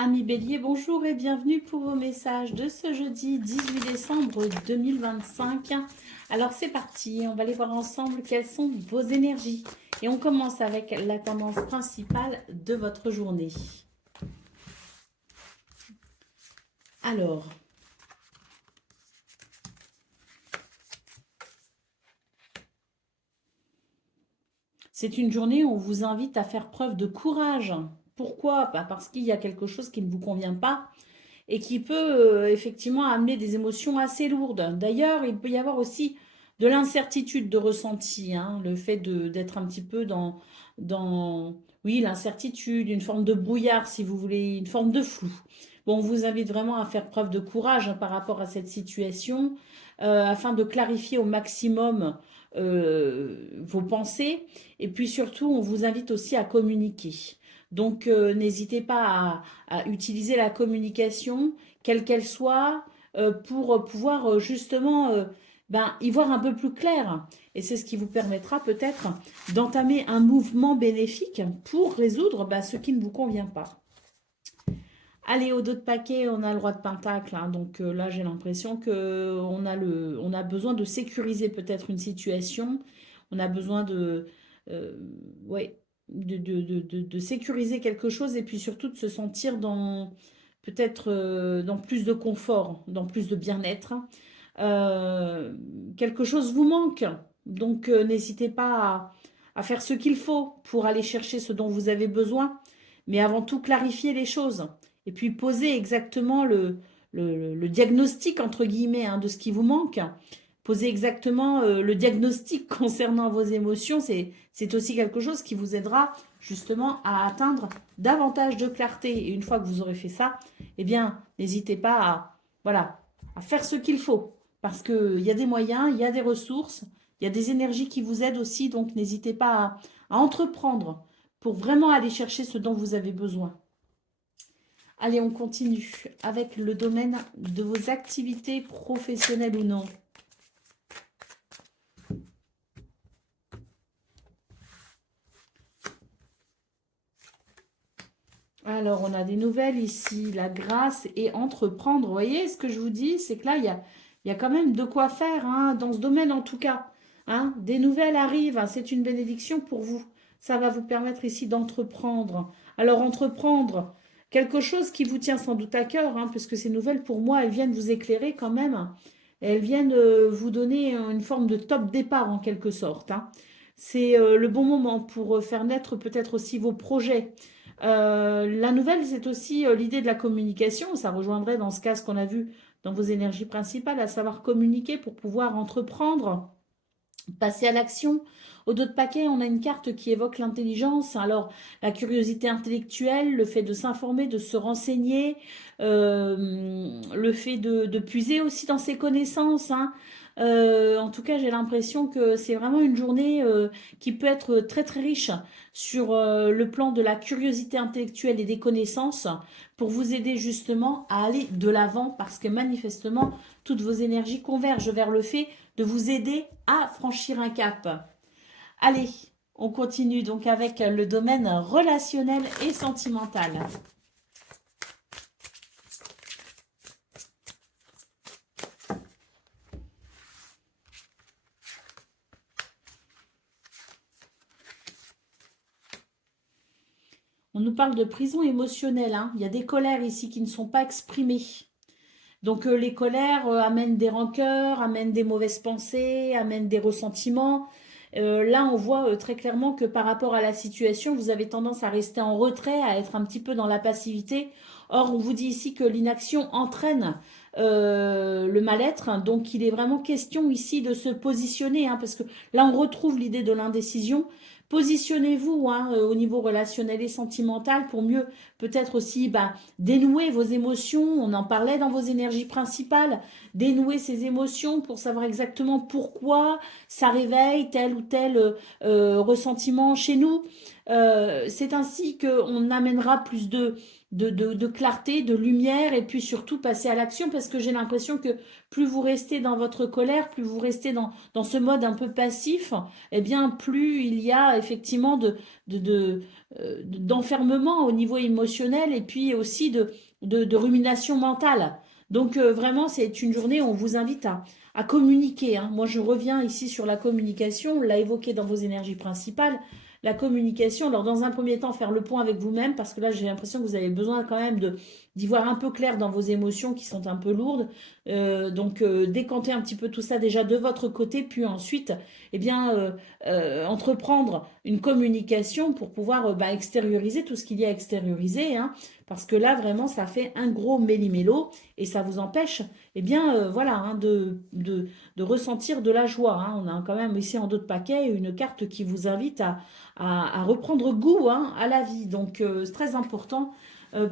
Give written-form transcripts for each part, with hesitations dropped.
Amis Bélier, bonjour et bienvenue pour vos messages de ce jeudi 18 décembre 2025. Alors c'est parti, on va aller voir ensemble quelles sont vos énergies. Et on commence avec la tendance principale de votre journée. Alors, c'est une journée où on vous invite à faire preuve de courage. Pourquoi? Parce qu'il y a quelque chose qui ne vous convient pas et qui peut effectivement amener des émotions assez lourdes. D'ailleurs, il peut y avoir aussi de l'incertitude de ressenti, hein, le fait d'être un petit peu oui, l'incertitude, une forme de brouillard, si vous voulez, une forme de flou. Bon, on vous invite vraiment à faire preuve de courage, hein, par rapport à cette situation, afin de clarifier au maximum vos pensées. Et puis surtout, on vous invite aussi à communiquer. Donc, n'hésitez pas à utiliser la communication, quelle qu'elle soit, pour pouvoir justement y voir un peu plus clair. Et c'est ce qui vous permettra peut-être d'entamer un mouvement bénéfique pour résoudre ce qui ne vous convient pas. Allez, au dos de paquet, on a le roi de pentacle, hein. Donc là, j'ai l'impression que on a besoin de sécuriser peut-être une situation. On a besoin euh, ouais, de sécuriser quelque chose et puis surtout de se sentir dans peut-être dans plus de confort, dans plus de bien-être. Quelque chose vous manque, donc n'hésitez pas à faire ce qu'il faut pour aller chercher ce dont vous avez besoin, mais avant tout clarifier les choses et puis poser exactement le diagnostic, entre guillemets, hein, de ce qui vous manque. Poser exactement le diagnostic concernant vos émotions, c'est aussi quelque chose qui vous aidera justement à atteindre davantage de clarté. Et une fois que vous aurez fait ça, eh bien, n'hésitez pas voilà, à faire ce qu'il faut. Parce qu'il y a des moyens, il y a des ressources, il y a des énergies qui vous aident aussi. Donc, n'hésitez pas à entreprendre pour vraiment aller chercher ce dont vous avez besoin. Allez, on continue avec le domaine de vos activités professionnelles ou non. Alors, on a des nouvelles ici, la grâce et entreprendre. Vous voyez ce que je vous dis, c'est que là, il y a quand même de quoi faire, hein, dans ce domaine en tout cas. Hein. Des nouvelles arrivent, hein, c'est une bénédiction pour vous. Ça va vous permettre ici d'entreprendre. Alors, entreprendre quelque chose qui vous tient sans doute à cœur, hein, puisque ces nouvelles, pour moi, elles viennent vous éclairer quand même. Elles viennent vous donner une forme de top départ en quelque sorte. Hein. C'est le bon moment pour faire naître peut-être aussi vos projets. La nouvelle, c'est aussi l'idée de la communication. Ça rejoindrait dans ce cas ce qu'on a vu dans vos énergies principales, à savoir communiquer pour pouvoir entreprendre, passer à l'action. Au dos de paquet, on a une carte qui évoque l'intelligence. Alors, la curiosité intellectuelle, le fait de s'informer, de se renseigner, le fait de puiser aussi dans ses connaissances, hein. En tout cas, j'ai l'impression que c'est vraiment une journée qui peut être très très riche sur le plan de la curiosité intellectuelle et des connaissances pour vous aider justement à aller de l'avant parce que manifestement, toutes vos énergies convergent vers le fait de vous aider à franchir un cap. Allez, on continue donc avec le domaine relationnel et sentimental. On nous parle de prison émotionnelle, hein. Il y a des colères ici qui ne sont pas exprimées. Donc les colères amènent des rancœurs, amènent des mauvaises pensées, amènent des ressentiments. Là, on voit très clairement que par rapport à la situation, vous avez tendance à rester en retrait, à être un petit peu dans la passivité. Or, on vous dit ici que l'inaction entraîne le mal-être. Donc, il est vraiment question ici de se positionner, hein, parce que là, on retrouve l'idée de l'indécision. Positionnez-vous, hein, au niveau relationnel et sentimental pour mieux peut-être aussi dénouer vos émotions. On en parlait dans vos énergies principales. Dénouer ces émotions pour savoir exactement pourquoi ça réveille tel ou tel ressentiment chez nous. C'est ainsi qu'on amènera plus de clarté, de lumière, et puis surtout passer à l'action, parce que j'ai l'impression que plus vous restez dans votre colère, plus vous restez dans ce mode un peu passif, eh bien plus il y a effectivement de, de, d'enfermement au niveau émotionnel, et puis aussi de rumination mentale. Donc vraiment, c'est une journée où on vous invite à communiquer, hein. Moi, je reviens ici sur la communication, on l'a évoqué dans vos énergies principales. La communication, alors dans un premier temps, faire le point avec vous-même, parce que là, j'ai l'impression que vous avez besoin quand même d'y voir un peu clair dans vos émotions qui sont un peu lourdes. Donc, décanter un petit peu tout ça déjà de votre côté, puis ensuite, eh bien, entreprendre une communication pour pouvoir bah, extérioriser tout ce qu'il y a à extérioriser, hein, parce que là, vraiment, ça fait un gros méli-mélo et ça vous empêche, eh bien, voilà, hein, de ressentir de la joie, hein. On a quand même ici en dos de paquet une carte qui vous invite à reprendre goût, hein, à la vie. Donc, c'est très important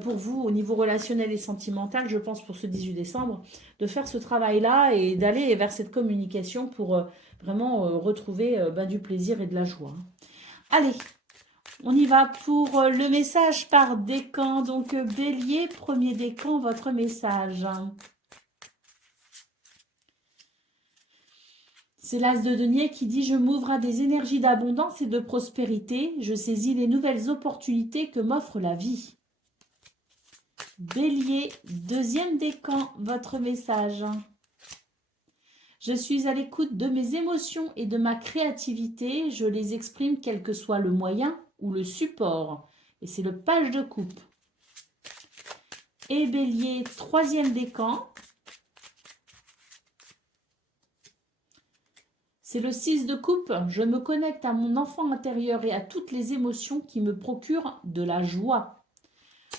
pour vous au niveau relationnel et sentimental, je pense, pour ce 18 décembre, de faire ce travail-là et d'aller vers cette communication pour vraiment retrouver bah, du plaisir et de la joie, hein. Allez, on y va pour le message par décan. Donc, Bélier, premier décan, votre message. C'est l'as de denier qui dit « Je m'ouvre à des énergies d'abondance et de prospérité. Je saisis les nouvelles opportunités que m'offre la vie. » Bélier, deuxième décan, votre message. Je suis à l'écoute de mes émotions et de ma créativité. Je les exprime quel que soit le moyen ou le support. Et c'est le page de coupe. Et Bélier, troisième décan. C'est le 6 de coupe. Je me connecte à mon enfant intérieur et à toutes les émotions qui me procurent de la joie.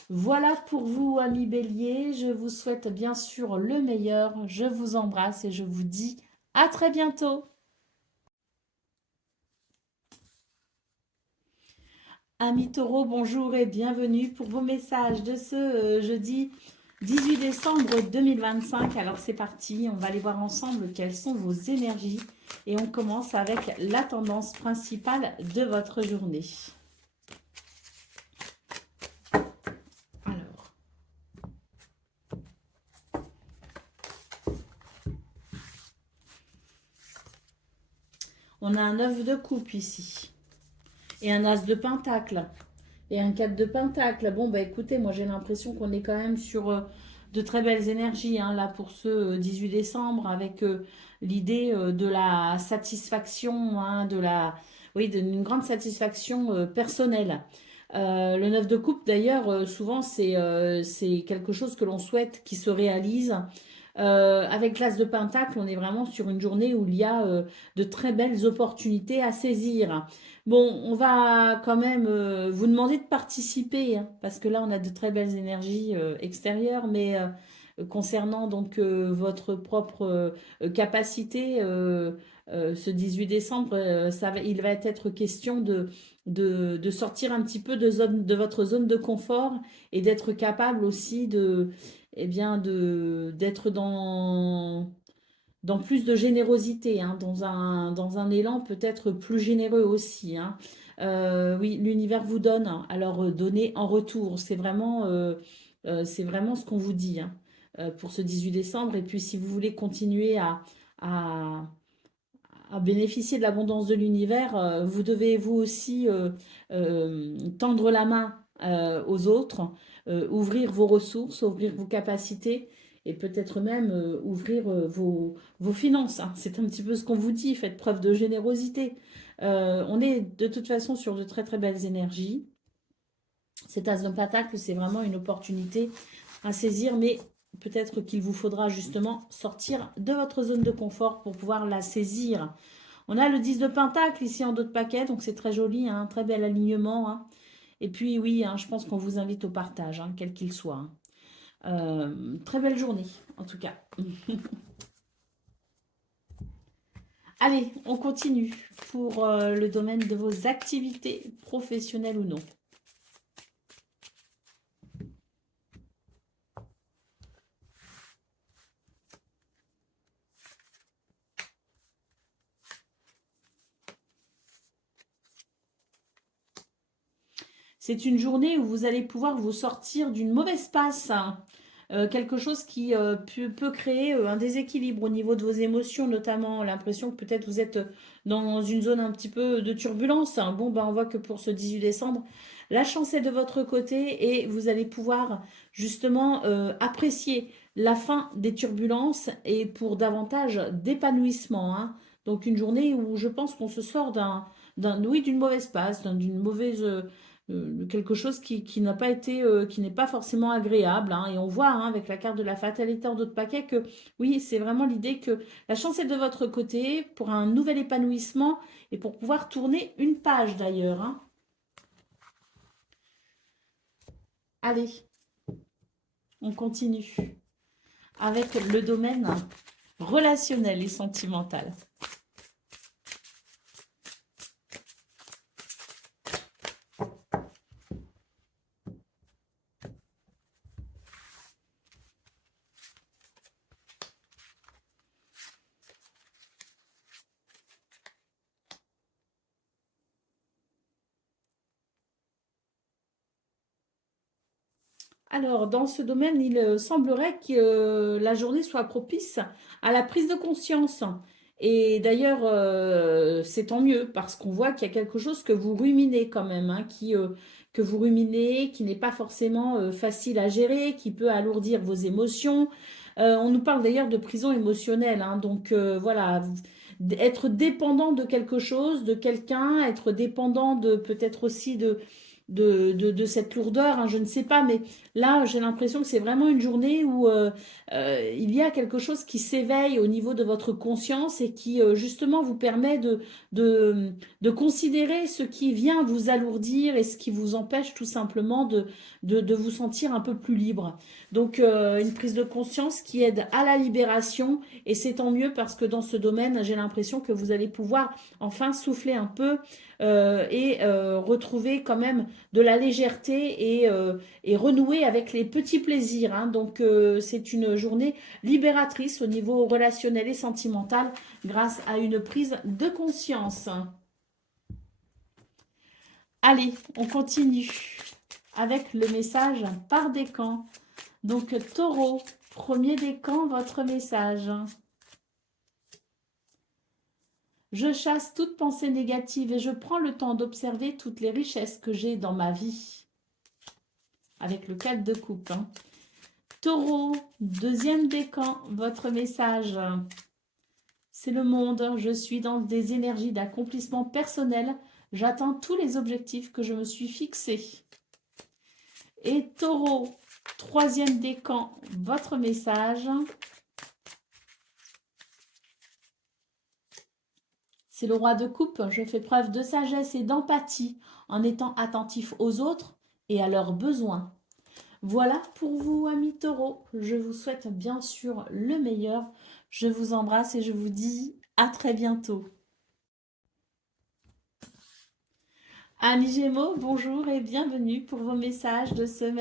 Voilà pour vous, amis Bélier. Je vous souhaite bien sûr le meilleur. Je vous embrasse et je vous dis à très bientôt. Amis Taureau, bonjour et bienvenue pour vos messages de ce jeudi 18 décembre 2025. Alors c'est parti, on va aller voir ensemble quelles sont vos énergies et on commence avec la tendance principale de votre journée. Alors, on a un 9 de coupe ici et un as de pentacle et un 4 de pentacle. Bon, bah écoutez, moi j'ai l'impression qu'on est quand même sur de très belles énergies, hein, là pour ce 18 décembre, avec l'idée de la satisfaction, hein, oui, d'une grande satisfaction personnelle. Le 9 de coupe, d'ailleurs, souvent c'est quelque chose que l'on souhaite qui se réalise. Avec l'as de pentacle, on est vraiment sur une journée où il y a de très belles opportunités à saisir. Bon, on va quand même vous demander de participer, hein, parce que là, on a de très belles énergies extérieures, mais concernant donc votre propre capacité, ce 18 décembre, il va être question de sortir un petit peu de votre zone de confort et d'être capable aussi eh bien, d'être dans plus de générosité, hein, dans un élan peut-être plus généreux aussi, hein. Oui, l'univers vous donne, hein, alors donnez en retour. C'est vraiment ce qu'on vous dit, hein, pour ce 18 décembre. Et puis si vous voulez continuer à, à bénéficier de l'abondance de l'univers, vous devez vous aussi tendre la main aux autres, ouvrir vos ressources, ouvrir vos capacités et peut-être même ouvrir vos finances, hein. C'est un petit peu ce qu'on vous dit, faites preuve de générosité. On est de toute façon sur de très très belles énergies. Cet as de pentacle, c'est vraiment une opportunité à saisir, mais peut-être qu'il vous faudra justement sortir de votre zone de confort pour pouvoir la saisir. On a le 10 de pentacle ici en dos de paquet, donc c'est très joli, hein, très bel alignement, hein. Et puis oui, hein, je pense qu'on vous invite au partage, hein, quel qu'il soit, hein. Très belle journée, en tout cas. Allez, on continue pour le domaine de vos activités professionnelles ou non. c'est une journée où vous allez pouvoir vous sortir d'une mauvaise passe, hein. Quelque chose qui peut créer un déséquilibre au niveau de vos émotions, notamment l'impression que peut-être vous êtes dans une zone un petit peu de turbulence, hein. Bon, ben, on voit que pour ce 18 décembre, la chance est de votre côté et vous allez pouvoir justement apprécier la fin des turbulences et pour davantage d'épanouissement, hein. Donc une journée où je pense qu'on se sort oui, d'une mauvaise passe, d'une mauvaise quelque chose qui n'a pas été, qui n'est pas forcément agréable, hein. Et on voit hein, avec la carte de la fatalité en d'autres paquets que oui, c'est vraiment l'idée que la chance est de votre côté pour un nouvel épanouissement et pour pouvoir tourner une page d'ailleurs, hein. Allez, on continue avec le domaine relationnel et sentimental. Alors, dans ce domaine, il semblerait que la journée soit propice à la prise de conscience. Et d'ailleurs, c'est tant mieux parce qu'on voit qu'il y a quelque chose que vous ruminez quand même, hein, que vous ruminez, qui n'est pas forcément facile à gérer, qui peut alourdir vos émotions. On nous parle d'ailleurs de prison émotionnelle, hein, donc voilà, être dépendant de quelque chose, de quelqu'un, être dépendant de peut-être aussi de cette lourdeur, hein, je ne sais pas, mais là, j'ai l'impression que c'est vraiment une journée où il y a quelque chose qui s'éveille au niveau de votre conscience et qui justement vous permet de considérer ce qui vient vous alourdir et ce qui vous empêche tout simplement de vous sentir un peu plus libre. Donc, une prise de conscience qui aide à la libération et c'est tant mieux parce que dans ce domaine, j'ai l'impression que vous allez pouvoir enfin souffler un peu et retrouver quand même de la légèreté et renouer avec les petits plaisirs, hein. Donc, c'est une journée libératrice au niveau relationnel et sentimental grâce à une prise de conscience. Allez, on continue avec le message par décan. Donc, Taureau, premier décan, votre message. Je chasse toute pensée négative et je prends le temps d'observer toutes les richesses que j'ai dans ma vie. Avec le 4 de coupe, hein. Taureau, deuxième décan, votre message. C'est le monde, je suis dans des énergies d'accomplissement personnel. J'atteins tous les objectifs que je me suis fixés. Et Taureau, troisième décan, votre message. C'est le roi de coupe. Je fais preuve de sagesse et d'empathie en étant attentif aux autres et à leurs besoins. Voilà pour vous, amis taureaux. Je vous souhaite bien sûr le meilleur. Je vous embrasse et je vous dis à très bientôt. Amis Gémeaux, bonjour et bienvenue pour vos messages de ce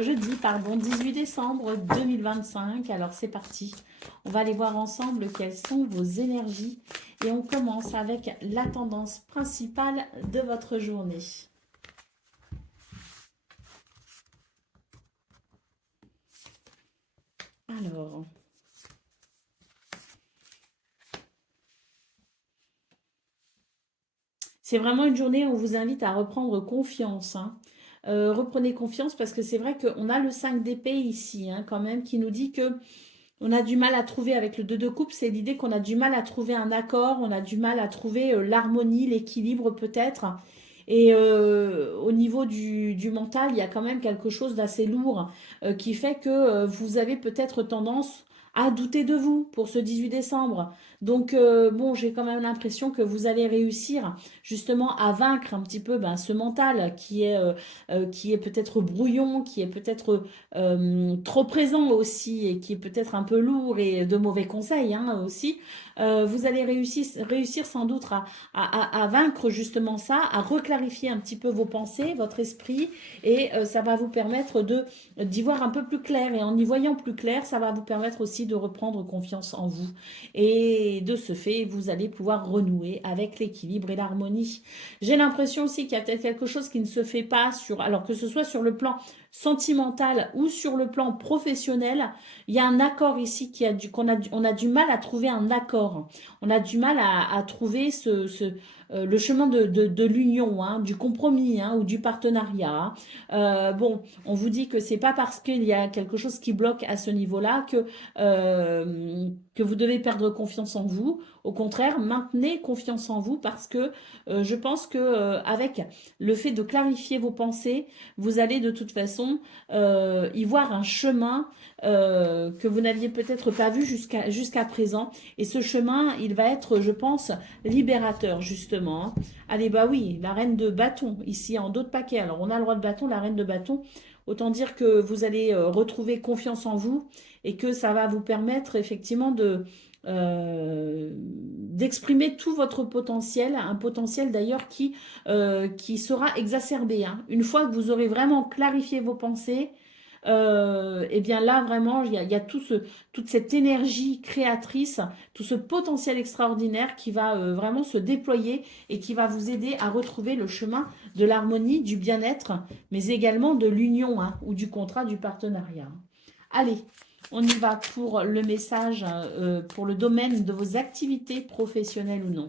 jeudi 18 décembre 2025. Alors c'est parti, on va aller voir ensemble quelles sont vos énergies et on commence avec la tendance principale de votre journée. Alors, c'est vraiment une journée où on vous invite à reprendre confiance, hein. Reprenez confiance parce que c'est vrai qu'on a le 5 d'épée ici, hein, quand même, qui nous dit que on a du mal à trouver avec le 2 de coupe. C'est l'idée qu'on a du mal à trouver un accord, on a du mal à trouver l'harmonie, l'équilibre peut-être. Et au niveau du mental, il y a quand même quelque chose d'assez lourd qui fait que vous avez peut-être tendance à douter de vous pour ce 18 décembre. Donc, bon, j'ai quand même l'impression que vous allez réussir justement à vaincre un petit peu ce mental qui est peut-être brouillon, qui est peut-être trop présent aussi et qui est peut-être un peu lourd et de mauvais conseils hein, aussi. Vous allez réussir sans doute à vaincre justement ça, à reclarifier un petit peu vos pensées, votre esprit, et ça va vous permettre d'y voir un peu plus clair. Et en y voyant plus clair, ça va vous permettre aussi aussi de reprendre confiance en vous. Et de ce fait, vous allez pouvoir renouer avec l'équilibre et l'harmonie. J'ai l'impression aussi qu'il y a peut-être quelque chose qui ne se fait pas sur, alors que ce soit sur le plan sentimental ou sur le plan professionnel, il y a un accord ici on a du mal à trouver un accord. On a du mal à trouver le chemin de l'union, hein, du compromis, hein, ou du partenariat. Bon, on vous dit que c'est pas parce qu'il y a quelque chose qui bloque à ce niveau-là que vous devez perdre confiance en vous. Au contraire, maintenez confiance en vous parce que je pense que avec le fait de clarifier vos pensées, vous allez de toute façon y voir un chemin que vous n'aviez peut-être pas vu jusqu'à présent. Et ce chemin, il va être, je pense, libérateur, justement, hein. Allez, bah oui, la reine de bâton, ici en dos de paquet. Alors, on a le roi de bâton, la reine de bâton. Autant dire que vous allez retrouver confiance en vous et que ça va vous permettre effectivement d'exprimer tout votre potentiel, un potentiel d'ailleurs qui sera exacerbé, hein. Une fois que vous aurez vraiment clarifié vos pensées, et bien là vraiment il y a toute cette énergie créatrice, tout ce potentiel extraordinaire qui va vraiment se déployer et qui va vous aider à retrouver le chemin de l'harmonie, du bien-être, mais également de l'union, hein, ou du contrat, du partenariat. Allez, on y va pour le message, pour le domaine de vos activités professionnelles ou non.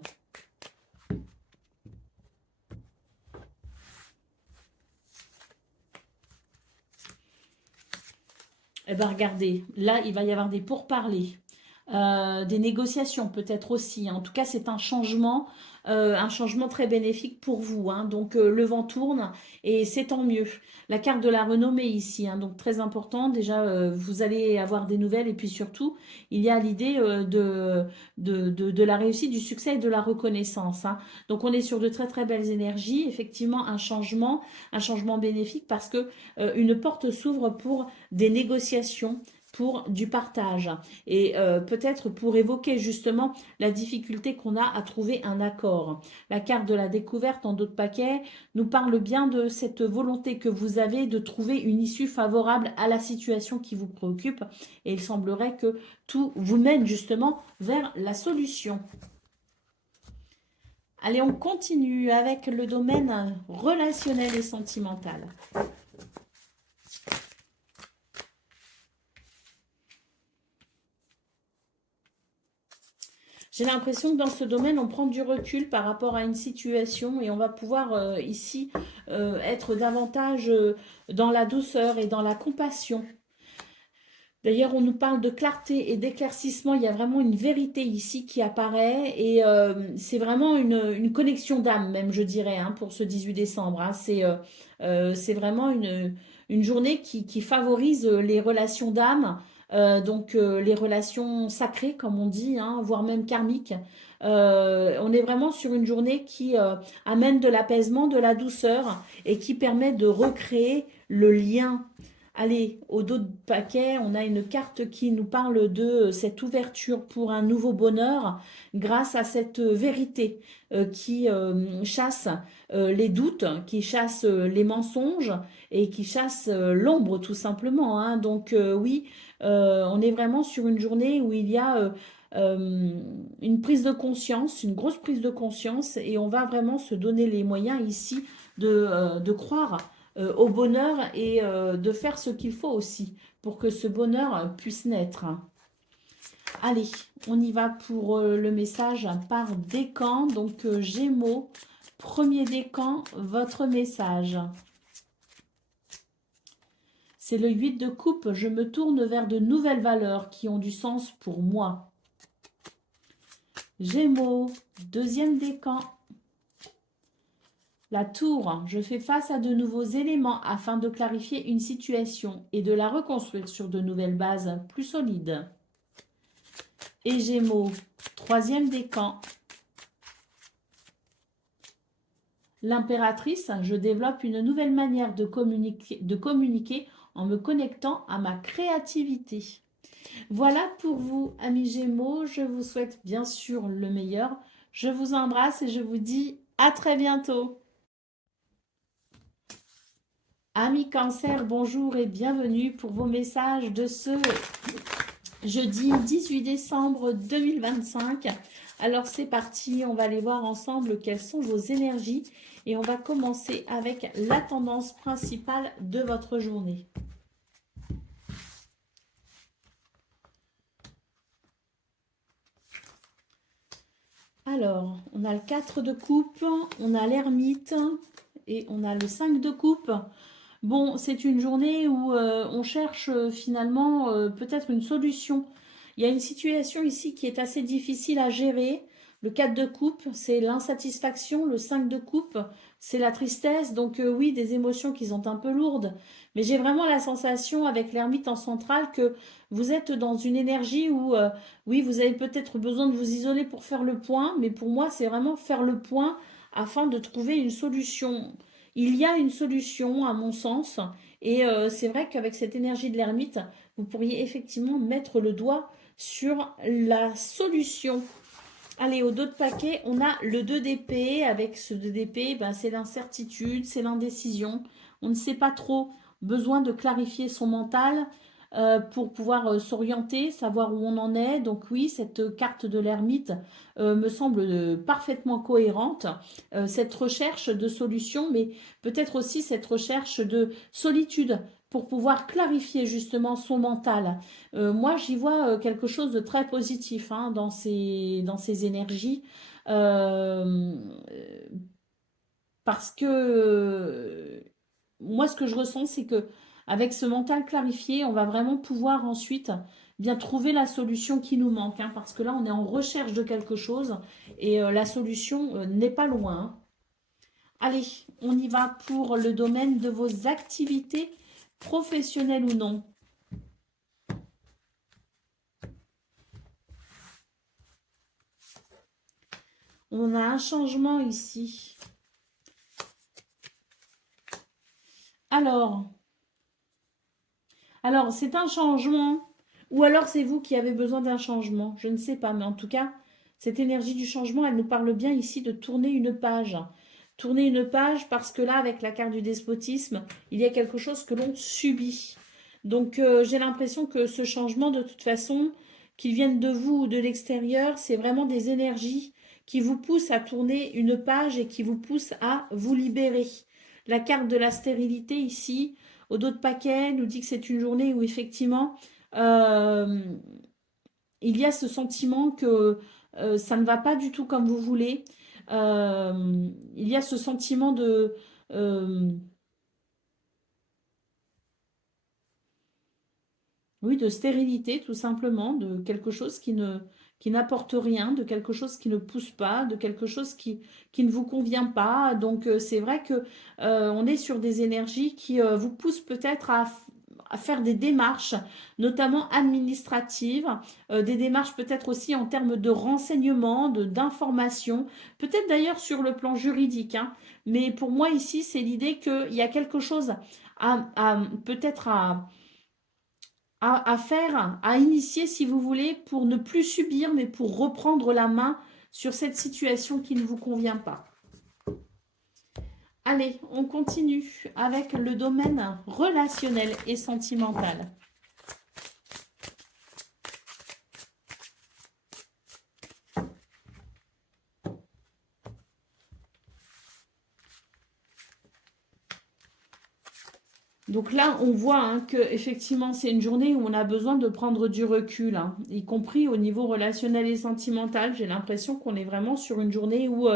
Eh bien, regardez, là, il va y avoir des pourparlers, des négociations peut-être aussi, hein. En tout cas, c'est un changement très bénéfique pour vous, hein. Donc, le vent tourne et c'est tant mieux. La carte de la renommée ici, hein, donc très important. Déjà, vous allez avoir des nouvelles et puis surtout, il y a l'idée de la réussite, du succès et de la reconnaissance, hein. Donc, on est sur de très très belles énergies. Effectivement, un changement bénéfique parce que une porte s'ouvre pour des négociations, pour du partage et peut-être pour évoquer justement la difficulté qu'on a à trouver un accord. La carte de la découverte en d'autres paquets nous parle bien de cette volonté que vous avez de trouver une issue favorable à la situation qui vous préoccupe et il semblerait que tout vous mène justement vers la solution. Allez, on continue avec le domaine relationnel et sentimental. J'ai l'impression que dans ce domaine, on prend du recul par rapport à une situation et on va pouvoir ici être davantage dans la douceur et dans la compassion. D'ailleurs, on nous parle de clarté et d'éclaircissement. Il y a vraiment une vérité ici qui apparaît et c'est vraiment une connexion d'âme, même je dirais, hein, pour ce 18 décembre, hein. C'est vraiment une journée qui favorise les relations d'âme, donc les relations sacrées, comme on dit, hein, voire même karmiques. On est vraiment sur une journée qui amène de l'apaisement, de la douceur et qui permet de recréer le lien. Allez, au dos de paquet, on a une carte qui nous parle de cette ouverture pour un nouveau bonheur grâce à cette vérité qui chasse les doutes, qui chasse les mensonges et qui chasse l'ombre tout simplement, hein. Donc oui, on est vraiment sur une journée où il y a une prise de conscience, une grosse prise de conscience et on va vraiment se donner les moyens ici de croire au bonheur et de faire ce qu'il faut aussi pour que ce bonheur puisse naître. Allez, on y va pour le message par décan. Donc Gémeaux, premier décan, votre message. C'est le 8 de coupe. Je me tourne vers de nouvelles valeurs qui ont du sens pour moi. Gémeaux, deuxième décan. La tour, je fais face à de nouveaux éléments afin de clarifier une situation et de la reconstruire sur de nouvelles bases plus solides. Et Gémeaux, troisième décan. L'impératrice, je développe une nouvelle manière de communiquer en me connectant à ma créativité. Voilà pour vous, amis Gémeaux. Je vous souhaite bien sûr le meilleur. Je vous embrasse et je vous dis à très bientôt. Amis Cancer, bonjour et bienvenue pour vos messages de ce Jeudi 18 décembre 2025. Alors c'est parti, on va aller voir ensemble quelles sont vos énergies et on va commencer avec la tendance principale de votre journée. Alors, on a le 4 de coupe, on a l'ermite et on a le 5 de coupe. Bon, c'est une journée où on cherche finalement peut-être une solution. Il y a une situation ici qui est assez difficile à gérer. Le 4 de coupe, c'est l'insatisfaction. Le 5 de coupe, c'est la tristesse. Donc oui, des émotions qui sont un peu lourdes. Mais j'ai vraiment la sensation avec l'ermite en centrale que vous êtes dans une énergie où, oui, vous avez peut-être besoin de vous isoler pour faire le point. Mais pour moi, c'est vraiment faire le point afin de trouver une solution. Il y a une solution, à mon sens, et c'est vrai qu'avec cette énergie de l'ermite, vous pourriez effectivement mettre le doigt sur la solution. Allez, au dos de paquet, on a le 2 d'épée. Avec ce 2 d'épée, ben, c'est l'incertitude, c'est l'indécision. On ne sait pas trop, besoin de clarifier son mental pour pouvoir s'orienter, savoir où on en est. Donc oui, cette carte de l'ermite me semble parfaitement cohérente. Cette recherche de solution, mais peut-être aussi cette recherche de solitude pour pouvoir clarifier justement son mental. Moi, j'y vois quelque chose de très positif hein, dans ces énergies. Euh, Parce que moi, ce que je ressens, c'est que avec ce mental clarifié, on va vraiment pouvoir ensuite bien trouver la solution qui nous manque. Hein, parce que là, on est en recherche de quelque chose et la solution n'est pas loin. Hein. Allez, on y va pour le domaine de vos activités professionnelles ou non. On a un changement ici. Alors, c'est un changement ou alors c'est vous qui avez besoin d'un changement. Je ne sais pas, mais en tout cas, cette énergie du changement, elle nous parle bien ici de tourner une page. Tourner une page parce que là, avec la carte du despotisme, il y a quelque chose que l'on subit. Donc, j'ai l'impression que ce changement, de toute façon, qu'il vienne de vous ou de l'extérieur, c'est vraiment des énergies qui vous poussent à tourner une page et qui vous poussent à vous libérer. La carte de la stérilité ici, au dos de paquet, nous dit que c'est une journée où effectivement, euh, il y a ce sentiment que ça ne va pas du tout comme vous voulez. Il y a ce sentiment de... oui, de stérilité, tout simplement, de quelque chose qui n'apporte rien, de quelque chose qui ne pousse pas, de quelque chose qui ne vous convient pas. Donc, c'est vrai que on est sur des énergies qui vous poussent peut-être à faire des démarches, notamment administratives, des démarches peut-être aussi en termes de renseignements, d'informations, peut-être d'ailleurs sur le plan juridique. Hein. Mais pour moi, ici, c'est l'idée qu'il y a quelque chose peut-être à faire, à initier si vous voulez, pour ne plus subir, mais pour reprendre la main sur cette situation qui ne vous convient pas. Allez, on continue avec le domaine relationnel et sentimental. Donc là, on voit hein, que effectivement, c'est une journée où on a besoin de prendre du recul, hein, y compris au niveau relationnel et sentimental. J'ai l'impression qu'on est vraiment sur une journée où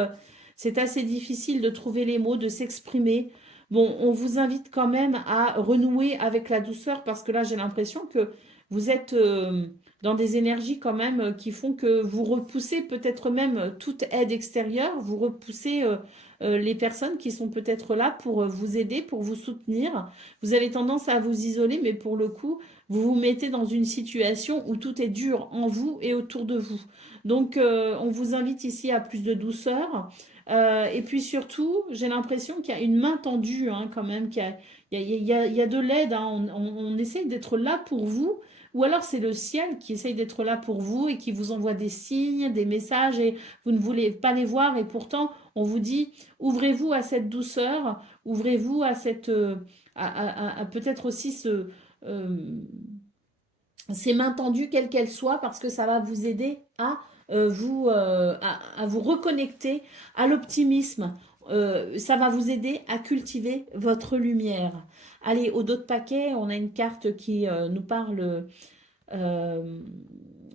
c'est assez difficile de trouver les mots, de s'exprimer. Bon, on vous invite quand même à renouer avec la douceur parce que là, j'ai l'impression que vous êtes dans des énergies quand même qui font que vous repoussez peut-être même toute aide extérieure, vous repoussez les personnes qui sont peut-être là pour vous aider, pour vous soutenir. Vous avez tendance à vous isoler, mais pour le coup, vous vous mettez dans une situation où tout est dur en vous et autour de vous. Donc, on vous invite ici à plus de douceur. Et puis surtout, j'ai l'impression qu'il y a une main tendue hein, quand même, il y a de l'aide. Hein. On essaye d'être là pour vous. Ou alors c'est le ciel qui essaye d'être là pour vous et qui vous envoie des signes, des messages et vous ne voulez pas les voir. Et pourtant, on vous dit, ouvrez-vous à cette douceur, ouvrez-vous à cette, à peut-être aussi euh, ces mains tendues, quelles qu'elles soient, parce que ça va vous aider à vous reconnecter à l'optimisme. Ça va vous aider à cultiver votre lumière. Allez, au dos de paquet, on a une carte qui nous parle euh,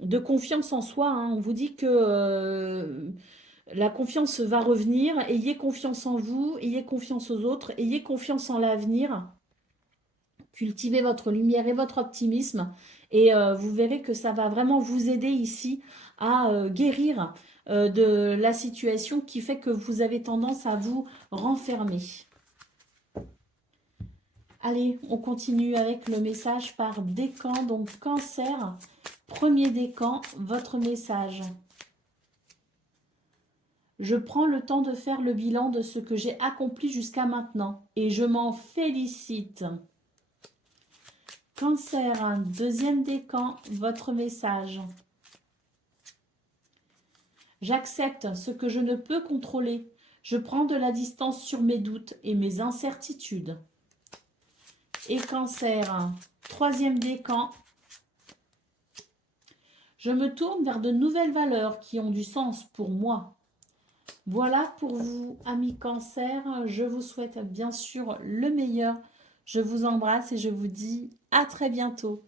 de confiance en soi, hein. On vous dit que la confiance va revenir. Ayez confiance en vous, ayez confiance aux autres, ayez confiance en l'avenir. Cultivez votre lumière et votre optimisme et vous verrez que ça va vraiment vous aider ici à guérir de la situation qui fait que vous avez tendance à vous renfermer. Allez, on continue avec le message par décan, donc cancer, premier décan, votre message. Je prends le temps de faire le bilan de ce que j'ai accompli jusqu'à maintenant et je m'en félicite. Cancer, deuxième décan, votre message. J'accepte ce que je ne peux contrôler. Je prends de la distance sur mes doutes et mes incertitudes. Et Cancer, troisième décan. Je me tourne vers de nouvelles valeurs qui ont du sens pour moi. Voilà pour vous, amis Cancer. Je vous souhaite bien sûr le meilleur. Je vous embrasse et je vous dis à très bientôt.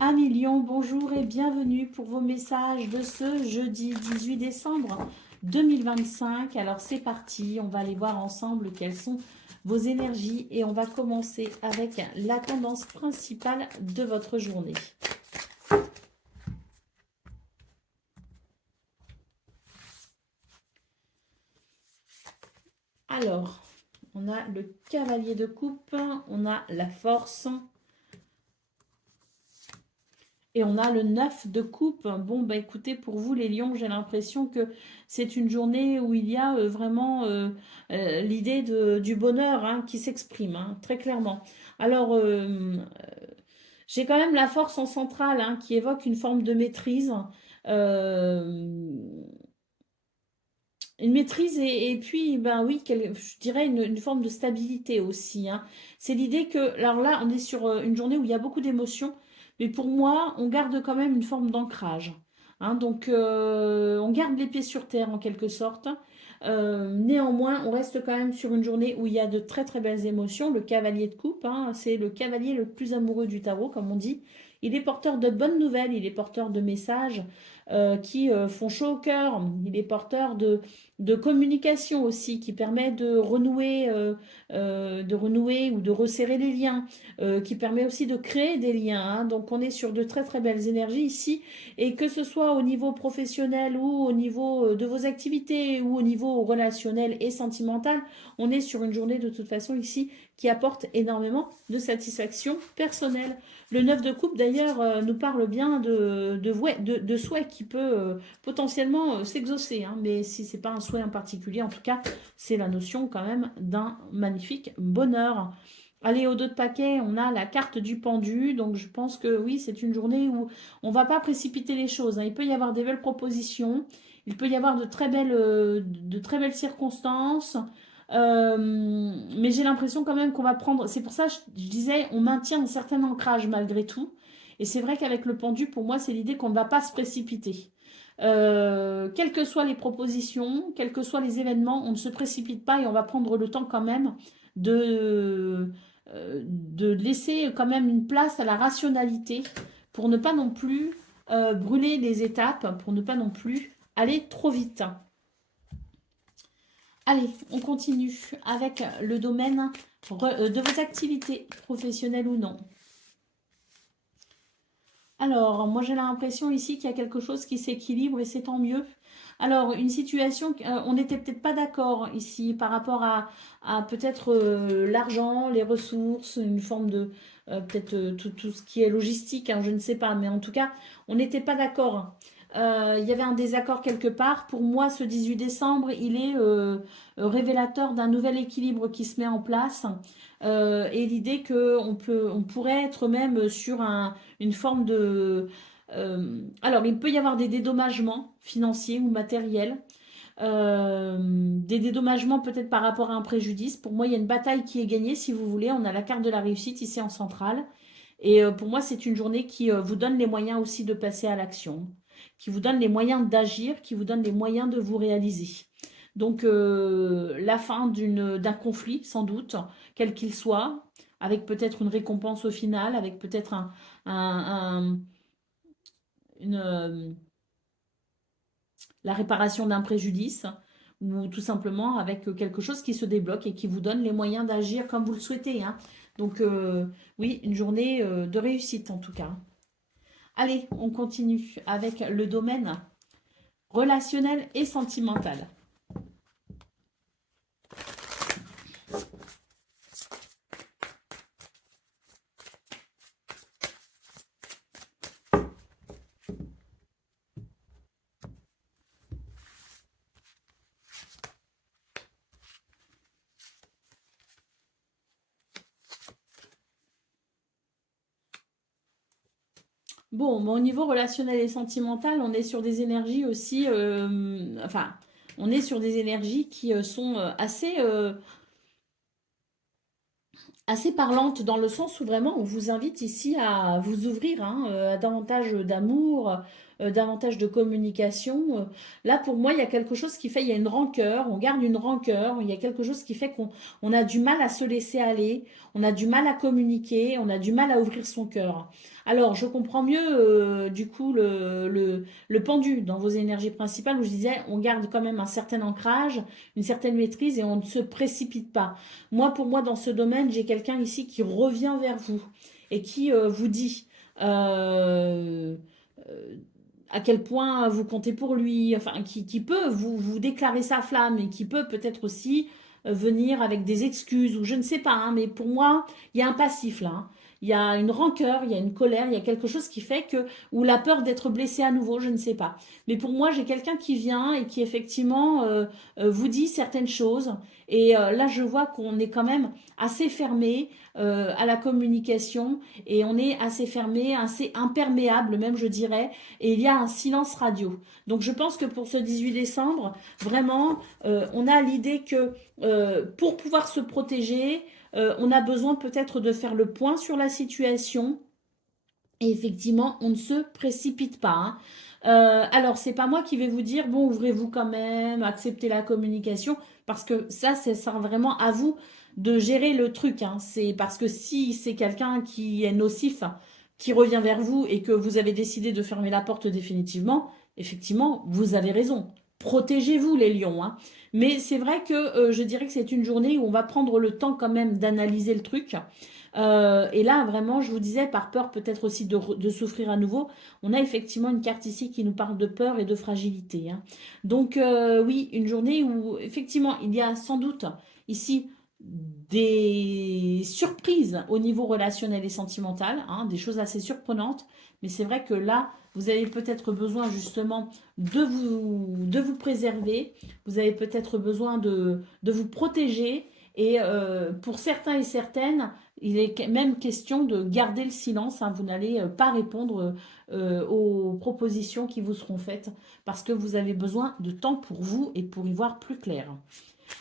Amis Lion, bonjour et bienvenue pour vos messages de ce jeudi 18 décembre 2025. Alors c'est parti, on va aller voir ensemble quelles sont vos énergies et on va commencer avec la tendance principale de votre journée. Alors, on a le cavalier de coupe, on a la force et on a le 9 de coupe. Bon, bah écoutez, pour vous les lions, j'ai l'impression que c'est une journée où il y a vraiment l'idée du bonheur hein, qui s'exprime, hein, très clairement. Alors, j'ai quand même la force en centrale hein, qui évoque une forme de maîtrise. Euh, une maîtrise et puis, ben oui, je dirais une forme de stabilité aussi, hein. C'est l'idée que, alors là, on est sur une journée où il y a beaucoup d'émotions, mais pour moi, on garde quand même une forme d'ancrage, hein. Donc, on garde les pieds sur terre en quelque sorte. Néanmoins, on reste quand même sur une journée où il y a de très très belles émotions. Le cavalier de coupe, hein, c'est le cavalier le plus amoureux du tarot, comme on dit. Il est porteur de bonnes nouvelles, il est porteur de messages qui font chaud au cœur. Il est porteur de communication aussi qui permet de renouer ou de resserrer les liens, qui permet aussi de créer des liens, hein. Donc on est sur de très très belles énergies ici et que ce soit au niveau professionnel ou au niveau de vos activités ou au niveau relationnel et sentimental, on est sur une journée de toute façon ici qui apporte énormément de satisfaction personnelle. Le 9 de coupe d'ailleurs nous parle bien de souhait qui peut potentiellement s'exaucer, hein, mais si ce n'est pas un souhait en particulier, en tout cas, c'est la notion quand même d'un magnifique bonheur. Allez, au dos de paquet, on a la carte du pendu, donc je pense que oui, c'est une journée où on ne va pas précipiter les choses, hein. Il peut y avoir des belles propositions, il peut y avoir de très belles circonstances, mais j'ai l'impression quand même qu'on va prendre, c'est pour ça que je disais, on maintient un certain ancrage malgré tout, et c'est vrai qu'avec le pendu, pour moi, c'est l'idée qu'on ne va pas se précipiter. Quelles que soient les propositions, quels que soient les événements, on ne se précipite pas et on va prendre le temps quand même de laisser quand même une place à la rationalité pour ne pas non plus brûler les étapes, pour ne pas non plus aller trop vite. Allez, on continue avec le domaine de vos activités professionnelles ou non. Alors, moi j'ai l'impression ici qu'il y a quelque chose qui s'équilibre et c'est tant mieux. Alors, une situation, on n'était peut-être pas d'accord ici par rapport à peut-être l'argent, les ressources, une forme de peut-être tout ce qui est logistique, hein, je ne sais pas, mais en tout cas, on n'était pas d'accord. Il y avait un désaccord quelque part. Pour moi, ce 18 décembre, il est révélateur d'un nouvel équilibre qui se met en place et l'idée on pourrait être même sur une forme de... alors, il peut y avoir des dédommagements financiers ou matériels. des dédommagements peut-être par rapport à un préjudice. Pour moi, il y a une bataille qui est gagnée, si vous voulez. On a la carte de la réussite ici en centrale. Et pour moi, c'est une journée qui vous donne les moyens aussi de passer à l'action, qui vous donne les moyens d'agir, qui vous donne les moyens de vous réaliser. Donc, la fin d'un conflit, sans doute, quel qu'il soit, avec peut-être une récompense au final, avec peut-être une, la réparation d'un préjudice, ou tout simplement avec quelque chose qui se débloque et qui vous donne les moyens d'agir comme vous le souhaitez, hein. Donc, oui, une journée de réussite en tout cas. Allez, on continue avec le domaine relationnel et sentimental. Bon, au niveau relationnel et sentimental, on est sur des énergies aussi, enfin, on est sur des énergies qui sont assez parlante dans le sens où vraiment on vous invite ici à vous ouvrir, hein, à davantage d'amour, davantage de communication. Là, pour moi, il y a quelque chose qui fait, il y a une rancœur, on garde une rancœur, il y a quelque chose qui fait qu'on a du mal à se laisser aller, on a du mal à communiquer, on a du mal à ouvrir son cœur. Alors, je comprends mieux, du coup, le pendu dans vos énergies principales où je disais, on garde quand même un certain ancrage, une certaine maîtrise et on ne se précipite pas. Moi, pour moi, dans ce domaine, j'ai quelqu'un ici qui revient vers vous et qui vous dit euh, euh, à quel point vous comptez pour lui, enfin, qui peut vous déclarer sa flamme et qui peut peut-être aussi venir avec des excuses ou je ne sais pas, hein, mais pour moi, il y a un passif là, hein. Il y a une rancœur, il y a une colère, il y a quelque chose qui fait que, ou la peur d'être blessé à nouveau, je ne sais pas. Mais pour moi, j'ai quelqu'un qui vient et qui effectivement vous dit certaines choses et là, je vois qu'on est quand même assez fermé à la communication et on est assez fermé, assez imperméable même, je dirais. Et il y a un silence radio. Donc, je pense que pour ce 18 décembre, vraiment, on a l'idée que pour pouvoir se protéger, on a besoin peut-être de faire le point sur la situation. Et effectivement, on ne se précipite pas, hein. Alors, c'est pas moi qui vais vous dire, bon, ouvrez-vous quand même, acceptez la communication, parce que ça sert vraiment à vous de gérer le truc, hein. C'est parce que si c'est quelqu'un qui est nocif, qui revient vers vous et que vous avez décidé de fermer la porte définitivement, effectivement, vous avez raison. Protégez-vous, les lions, hein. Mais c'est vrai que je dirais que c'est une journée où on va prendre le temps quand même d'analyser le truc. Et là, vraiment, je vous disais, par peur peut-être aussi de souffrir à nouveau, on a effectivement une carte ici qui nous parle de peur et de fragilité, hein. Donc, oui, une journée où, effectivement, il y a sans doute ici des surprises au niveau relationnel et sentimental, hein, des choses assez surprenantes. Mais c'est vrai que là, vous avez peut-être besoin justement de vous préserver, vous avez peut-être besoin de vous protéger. Et pour certains et certaines, il est même question de garder le silence, hein. Vous n'allez pas répondre aux propositions qui vous seront faites parce que vous avez besoin de temps pour vous et pour y voir plus clair.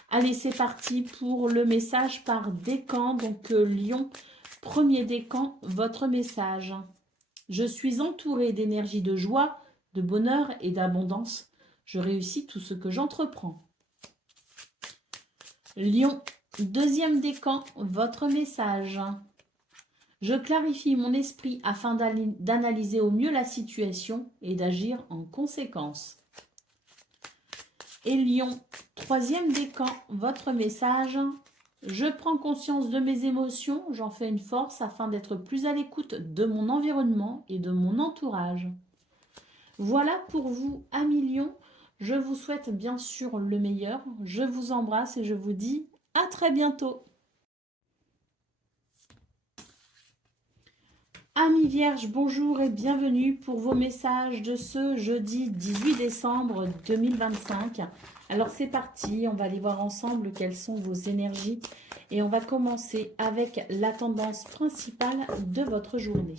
Allez, c'est parti pour le message par décan. Donc, Lion, premier décan, votre message. Je suis entourée d'énergie de joie, de bonheur et d'abondance. Je réussis tout ce que j'entreprends. Lion, deuxième décan, votre message. Je clarifie mon esprit afin d'analyser au mieux la situation et d'agir en conséquence. Et Lion, troisième décan, votre message. Je prends conscience de mes émotions, j'en fais une force afin d'être plus à l'écoute de mon environnement et de mon entourage. Voilà pour vous, amis Lion. Je vous souhaite bien sûr le meilleur. Je vous embrasse et je vous dis à très bientôt. Amis Vierges, bonjour et bienvenue pour vos messages de ce jeudi 18 décembre 2025. Alors c'est parti, on va aller voir ensemble quelles sont vos énergies et on va commencer avec la tendance principale de votre journée.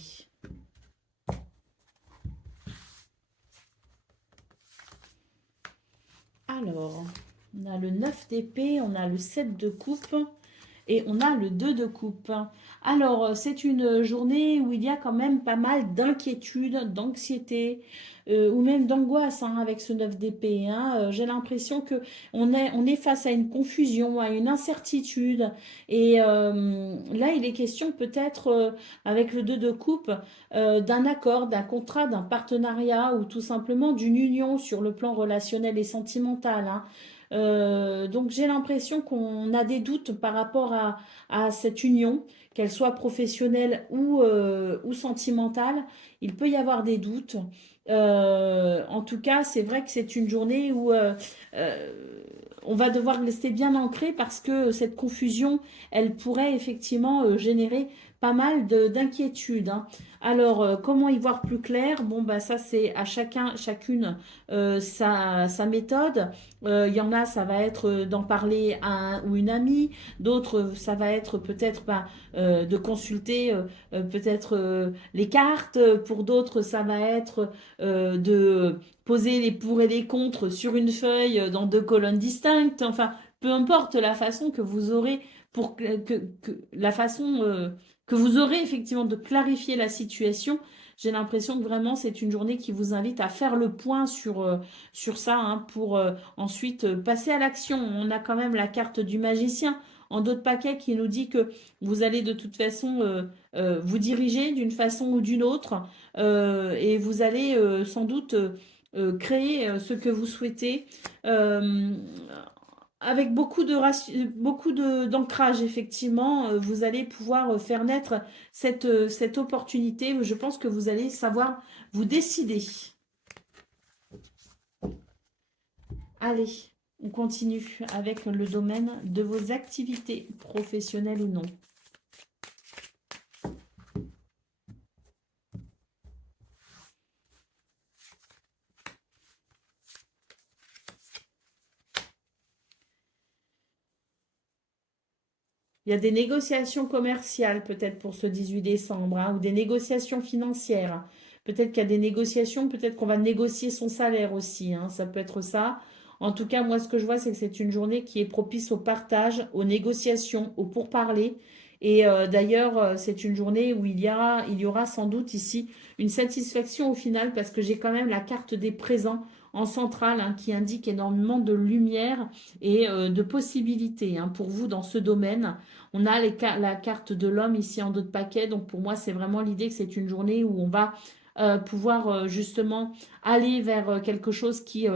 Alors, Alors, on a le 9 d'épée, on a le 7 de coupe et on a le 2 de coupe. Alors, c'est une journée où il y a quand même pas mal d'inquiétude, d'anxiété ou même d'angoisse hein, avec ce 9 d'épée. Hein. J'ai l'impression que on est face à une confusion, à une incertitude. Et là, il est question peut-être avec le 2 de coupe d'un accord, d'un contrat, d'un partenariat ou tout simplement d'une union sur le plan relationnel et sentimental. Hein. Donc j'ai l'impression qu'on a des doutes par rapport à cette union, qu'elle soit professionnelle ou sentimentale. Il peut y avoir des doutes. En tout cas, c'est vrai que c'est une journée où euh, on va devoir rester bien ancré parce que cette confusion, elle pourrait effectivement générer pas mal d'inquiétudes. Hein. Alors, comment y voir plus clair? Bon, bah ça c'est à chacune sa méthode. Il y en a, ça va être d'en parler à un ou une amie. D'autres, ça va être peut-être de consulter peut-être les cartes. Pour d'autres, ça va être de poser les pour et les contre sur une feuille dans deux colonnes distinctes. Enfin, peu importe la façon que vous aurez pour la façon que vous aurez effectivement de clarifier la situation. J'ai l'impression que vraiment c'est une journée qui vous invite à faire le point sur ça hein, pour ensuite passer à l'action. On a quand même la carte du magicien en d'autres paquets qui nous dit que vous allez de toute façon vous diriger d'une façon ou d'une autre et vous allez sans doute créer ce que vous souhaitez euh, avec beaucoup d'ancrage, effectivement, vous allez pouvoir faire naître cette opportunité. Je pense que vous allez savoir vous décider. Allez, on continue avec le domaine de vos activités professionnelles ou non. Il y a des négociations commerciales peut-être pour ce 18 décembre, hein, ou des négociations financières. Peut-être qu'il y a des négociations, peut-être qu'on va négocier son salaire aussi, hein, ça peut être ça. En tout cas, moi, ce que je vois, c'est que c'est une journée qui est propice au partage, aux négociations, au pourparler. Et d'ailleurs, c'est une journée où il y aura sans doute ici une satisfaction au final, parce que j'ai quand même la carte des présents en centrale hein, qui indique énormément de lumière et de possibilités hein, pour vous dans ce domaine. On a la carte de l'homme ici en dos de paquet. Donc pour moi, c'est vraiment l'idée que c'est une journée où on va pouvoir justement aller vers quelque chose qui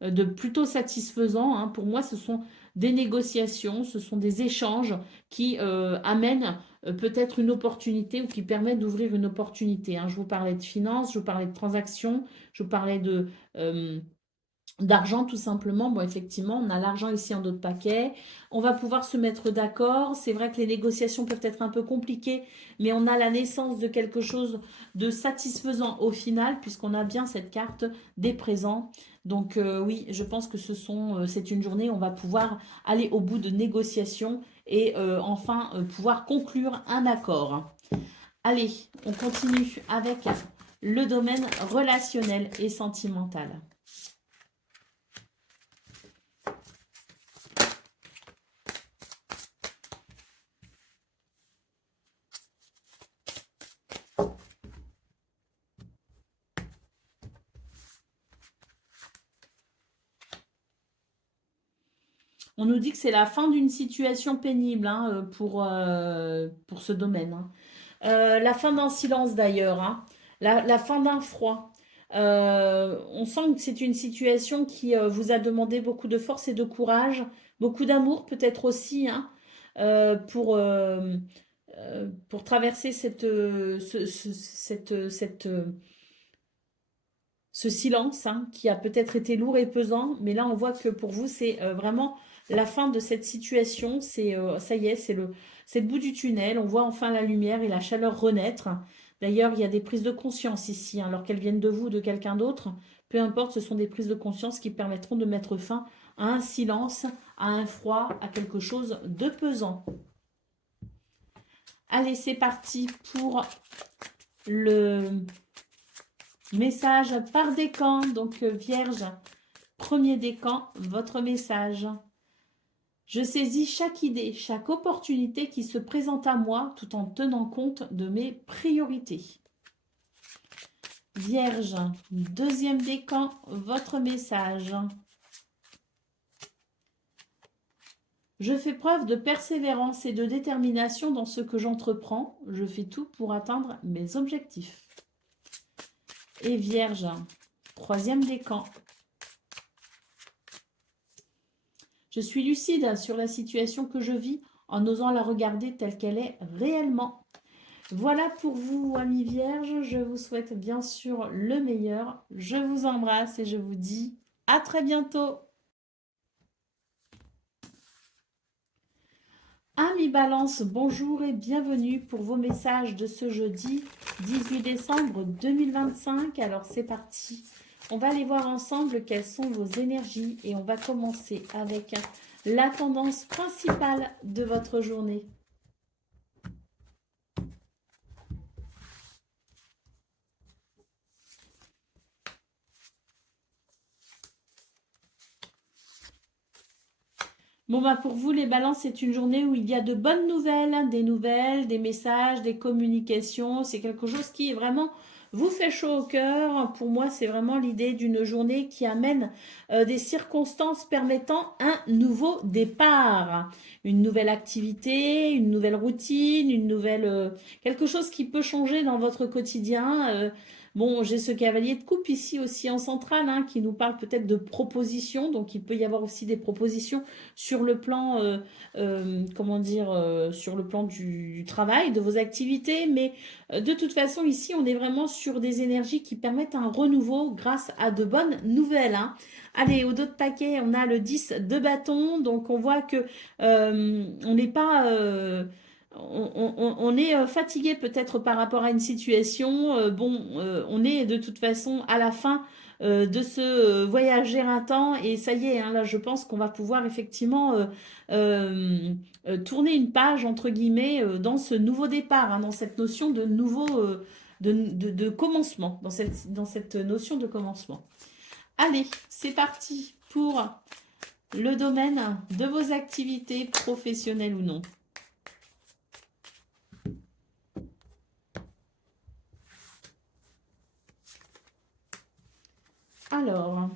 de plutôt satisfaisant. Hein. Pour moi, ce sont des négociations, ce sont des échanges qui amènent peut-être une opportunité ou qui permettent d'ouvrir une opportunité. Hein. Je vous parlais de finances, je vous parlais de transactions, je vous parlais d'argent tout simplement. Bon, effectivement, on a l'argent ici en d'autres paquets. On va pouvoir se mettre d'accord. C'est vrai que les négociations peuvent être un peu compliquées, mais on a la naissance de quelque chose de satisfaisant au final, puisqu'on a bien cette carte des présents. Donc oui, je pense que c'est une journée où on va pouvoir aller au bout de négociations et enfin pouvoir conclure un accord. Allez, on continue avec le domaine relationnel et sentimental. On nous dit que c'est la fin d'une situation pénible hein, pour ce domaine. Hein. La fin d'un silence d'ailleurs, hein. La fin d'un froid. On sent que c'est une situation qui vous a demandé beaucoup de force et de courage, beaucoup d'amour peut-être aussi, hein, pour traverser ce silence hein, qui a peut-être été lourd et pesant, mais là on voit que pour vous c'est vraiment la fin de cette situation, ça y est, c'est le bout du tunnel, on voit enfin la lumière et la chaleur renaître. D'ailleurs, il y a des prises de conscience ici, hein, alors qu'elles viennent de vous ou de quelqu'un d'autre, peu importe, ce sont des prises de conscience qui permettront de mettre fin à un silence, à un froid, à quelque chose de pesant. Allez, c'est parti pour le message par décan, donc Vierge, Premier décan, votre message. Je saisis chaque idée, chaque opportunité qui se présente à moi tout en tenant compte de mes priorités. Vierge, deuxième décan, votre message. Je fais preuve de persévérance et de détermination dans ce que j'entreprends. Je fais tout pour atteindre mes objectifs. Et Vierge, troisième décan. Je suis lucide sur la situation que je vis en osant la regarder telle qu'elle est réellement. Voilà pour vous, amis vierges. Je vous souhaite bien sûr le meilleur. Je vous embrasse et je vous dis à très bientôt. Amis Balance, bonjour et bienvenue pour vos messages de ce jeudi 18 décembre 2025. Alors c'est parti. On va aller voir ensemble quelles sont vos énergies et on va commencer avec la tendance principale de votre journée. Bon, bah pour vous, les balances, c'est une journée où il y a de bonnes nouvelles, hein, des messages, des communications. C'est quelque chose qui vraiment vous fait chaud au cœur. Pour moi, c'est vraiment l'idée d'une journée qui amène des circonstances permettant un nouveau départ, une nouvelle activité, une nouvelle routine, quelque chose qui peut changer dans votre quotidien. Bon, j'ai ce cavalier de coupe ici aussi en centrale, hein, qui nous parle peut-être de propositions. Donc, il peut y avoir aussi des propositions sur le plan, comment dire, sur le plan du travail, de vos activités. Mais de toute façon, ici, on est vraiment sur des énergies qui permettent un renouveau grâce à de bonnes nouvelles, hein. Allez, au dos de paquet, on a le 10 de bâton. Donc, on voit que on n'est pas... on est fatigué peut-être par rapport à une situation. On est de toute façon à la fin de ce voyage éreintant et ça y est, hein, là je pense qu'on va pouvoir effectivement tourner une page entre guillemets dans ce nouveau départ, hein, dans cette notion de nouveau de commencement, dans cette notion de commencement. Allez, c'est parti pour le domaine de vos activités professionnelles ou non. Alors,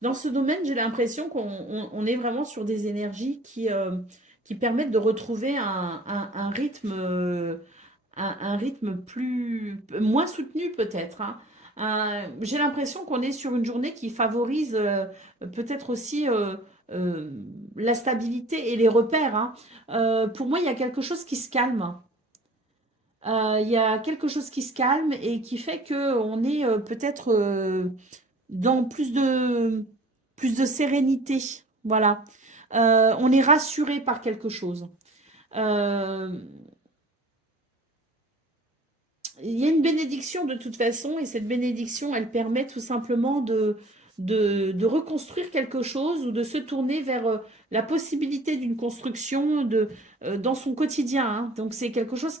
dans ce domaine, j'ai l'impression qu'on est vraiment sur des énergies qui permettent de retrouver un rythme, un rythme moins soutenu peut-être, hein. J'ai l'impression qu'on est sur une journée qui favorise peut-être aussi la stabilité et les repères, hein. Pour moi, il y a quelque chose qui se calme. Il y a quelque chose qui se calme et qui fait que on est peut-être dans plus de sérénité. Voilà. On est rassuré par quelque chose. Euh, il y a une bénédiction de toute façon, et cette bénédiction, elle permet tout simplement de reconstruire quelque chose ou de se tourner vers la possibilité d'une construction dans son quotidien, hein. Donc c'est quelque chose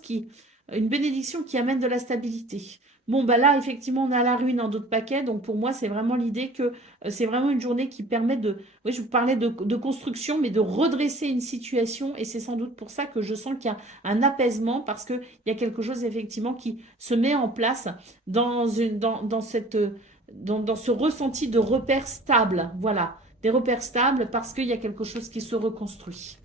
une bénédiction qui amène de la stabilité. Bon, bah là, effectivement, on a la ruine en d'autres paquets. Donc pour moi, c'est vraiment l'idée que c'est vraiment une journée qui permet oui, je vous parlais de construction, mais de redresser une situation. Et c'est sans doute pour ça que je sens qu'il y a un apaisement parce qu'il y a quelque chose effectivement qui se met en place dans ce ressenti de repères stables. Voilà, des repères stables parce qu'il y a quelque chose qui se reconstruit.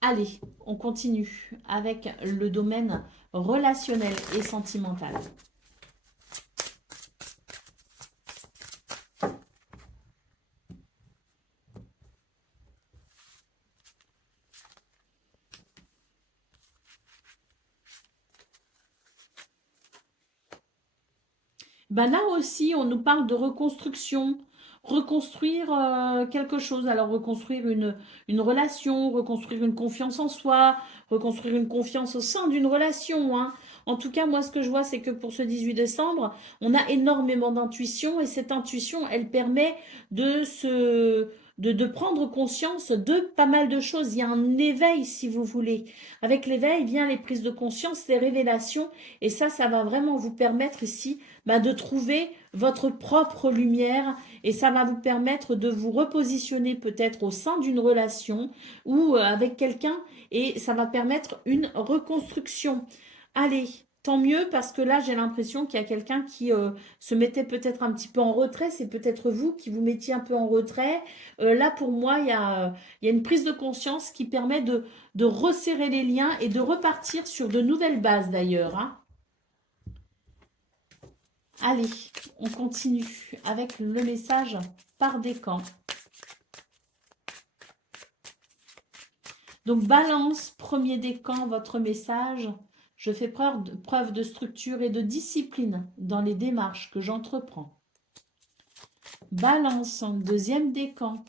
Allez, on continue avec le domaine relationnel et sentimental. Ben là aussi, on nous parle de reconstruction, reconstruire quelque chose. Alors, reconstruire une relation, reconstruire une confiance en soi, reconstruire une confiance au sein d'une relation, hein. En tout cas, moi, ce que je vois, c'est que pour ce 18 décembre, on a énormément d'intuition et cette intuition, elle permet de se de prendre conscience de pas mal de choses. Il y a un éveil, si vous voulez. Avec l'éveil vient les prises de conscience, les révélations, et ça va vraiment vous permettre ici de trouver votre propre lumière, et ça va vous permettre de vous repositionner peut-être au sein d'une relation ou avec quelqu'un, et ça va permettre une reconstruction. Allez, tant mieux, parce que là, j'ai l'impression qu'il y a quelqu'un qui se mettait peut-être un petit peu en retrait. C'est peut-être vous qui vous mettiez un peu en retrait. Là, pour moi, il y a une prise de conscience qui permet de resserrer les liens et de repartir sur de nouvelles bases d'ailleurs, hein. Allez, on continue avec le message par décan. Donc, balance, premier décan, votre message. Je fais preuve de structure et de discipline dans les démarches que j'entreprends. Balance, deuxième décan.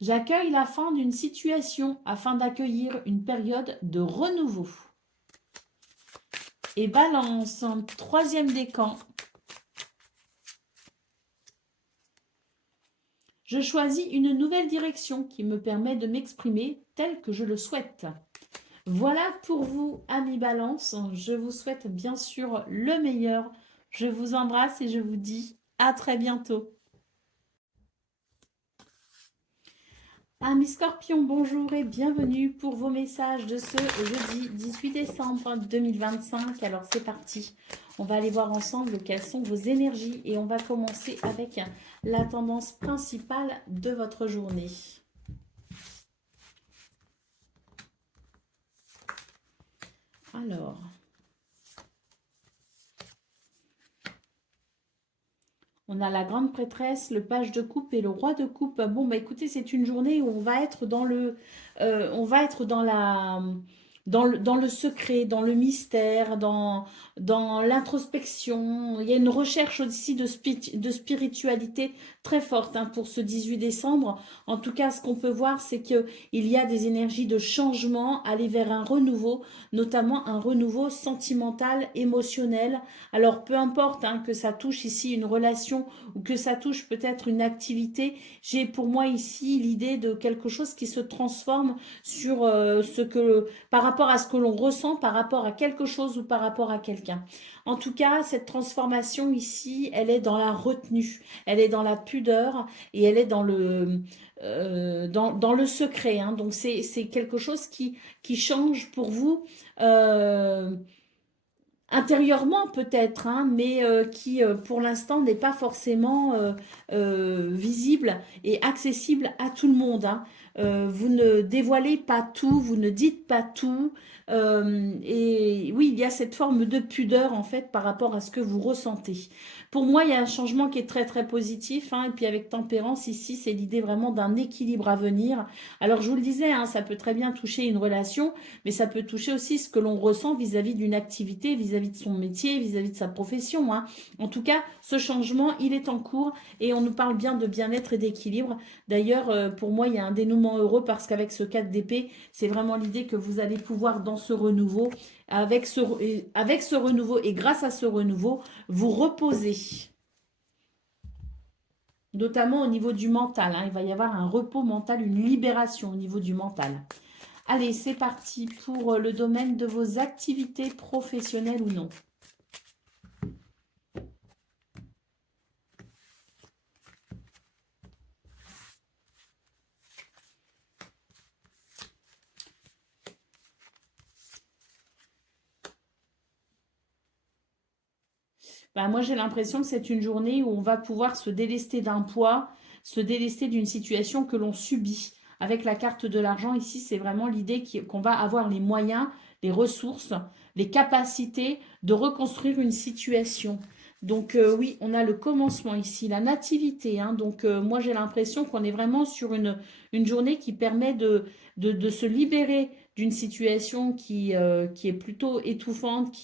J'accueille la fin d'une situation afin d'accueillir une période de renouveau. Et balance, troisième décan. Je choisis une nouvelle direction qui me permet de m'exprimer tel que je le souhaite. Voilà pour vous, amis Balance. Je vous souhaite bien sûr le meilleur. Je vous embrasse et je vous dis à très bientôt. Amis Scorpions, bonjour et bienvenue pour vos messages de ce jeudi 18 décembre 2025. Alors c'est parti, on va aller voir ensemble quelles sont vos énergies et on va commencer avec la tendance principale de votre journée. Alors, on a la grande prêtresse, le page de coupe et le roi de coupe. Bon, bah écoutez, c'est une journée où on va être dans dans le secret, dans le mystère, dans l'introspection. Il y a une recherche aussi de spiritualité très forte hein, pour ce 18 décembre. En tout cas, ce qu'on peut voir, c'est qu'il y a des énergies de changement, aller vers un renouveau, notamment un renouveau sentimental, émotionnel. Alors, peu importe hein, que ça touche ici une relation ou que ça touche peut-être une activité, j'ai pour moi ici l'idée de quelque chose qui se transforme sur par rapport à ce que l'on ressent, par rapport à quelque chose ou par rapport à quelqu'un. En tout cas, cette transformation ici, elle est dans la retenue, elle est dans la pudeur et elle est dans dans le secret. Hein. Donc, c'est quelque chose qui change pour vous. Intérieurement peut-être, hein, mais qui pour l'instant n'est pas forcément visible et accessible à tout le monde. Hein. Vous ne dévoilez pas tout, vous ne dites pas tout. Et oui, il y a cette forme de pudeur en fait par rapport à ce que vous ressentez. Pour moi, il y a un changement qui est très très positif. Hein, et puis avec tempérance, ici, c'est l'idée vraiment d'un équilibre à venir. Alors je vous le disais, hein, ça peut très bien toucher une relation, mais ça peut toucher aussi ce que l'on ressent vis-à-vis d'une activité, vis-à-vis de son métier, vis-à-vis de sa profession. Hein. En tout cas, ce changement, il est en cours et on nous parle bien de bien-être et d'équilibre. D'ailleurs, pour moi, il y a un dénouement heureux parce qu'avec ce 4 d'épée, c'est vraiment l'idée que vous allez pouvoir, dans ce renouveau, avec ce renouveau et grâce à ce renouveau, vous reposer. Notamment au niveau du mental. Hein. Il va y avoir un repos mental, une libération au niveau du mental. Allez, c'est parti pour le domaine de vos activités professionnelles ou non. Ben, moi, j'ai l'impression que c'est une journée où on va pouvoir se délester d'un poids, se délester d'une situation que l'on subit. Avec la carte de l'argent, ici, c'est vraiment l'idée qu'on va avoir les moyens, les ressources, les capacités de reconstruire une situation. Donc oui, on a le commencement ici, la nativité. Hein. Donc moi, j'ai l'impression qu'on est vraiment sur une journée qui permet de se libérer d'une situation qui est plutôt étouffante,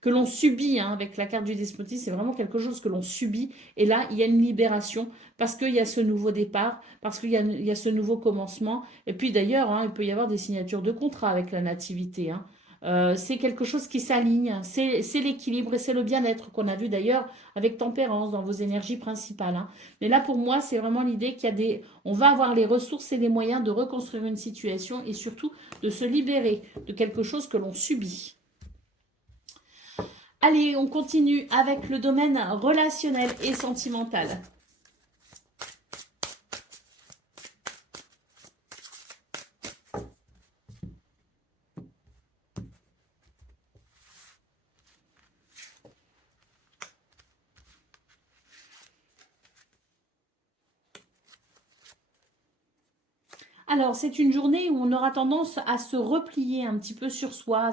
que l'on subit hein, avec la carte du despotisme. C'est vraiment quelque chose que l'on subit. Et là, il y a une libération parce qu'il y a ce nouveau départ, parce qu'il y a ce nouveau commencement. Et puis d'ailleurs, hein, il peut y avoir des signatures de contrat avec la nativité. Hein. C'est quelque chose qui s'aligne, c'est l'équilibre et c'est le bien-être qu'on a vu d'ailleurs avec tempérance dans vos énergies principales, hein. Mais là, pour moi, c'est vraiment l'idée qu'il y a on va avoir les ressources et les moyens de reconstruire une situation et surtout de se libérer de quelque chose que l'on subit. Allez, on continue avec le domaine relationnel et sentimental. Alors, c'est une journée où on aura tendance à se replier un petit peu sur soi,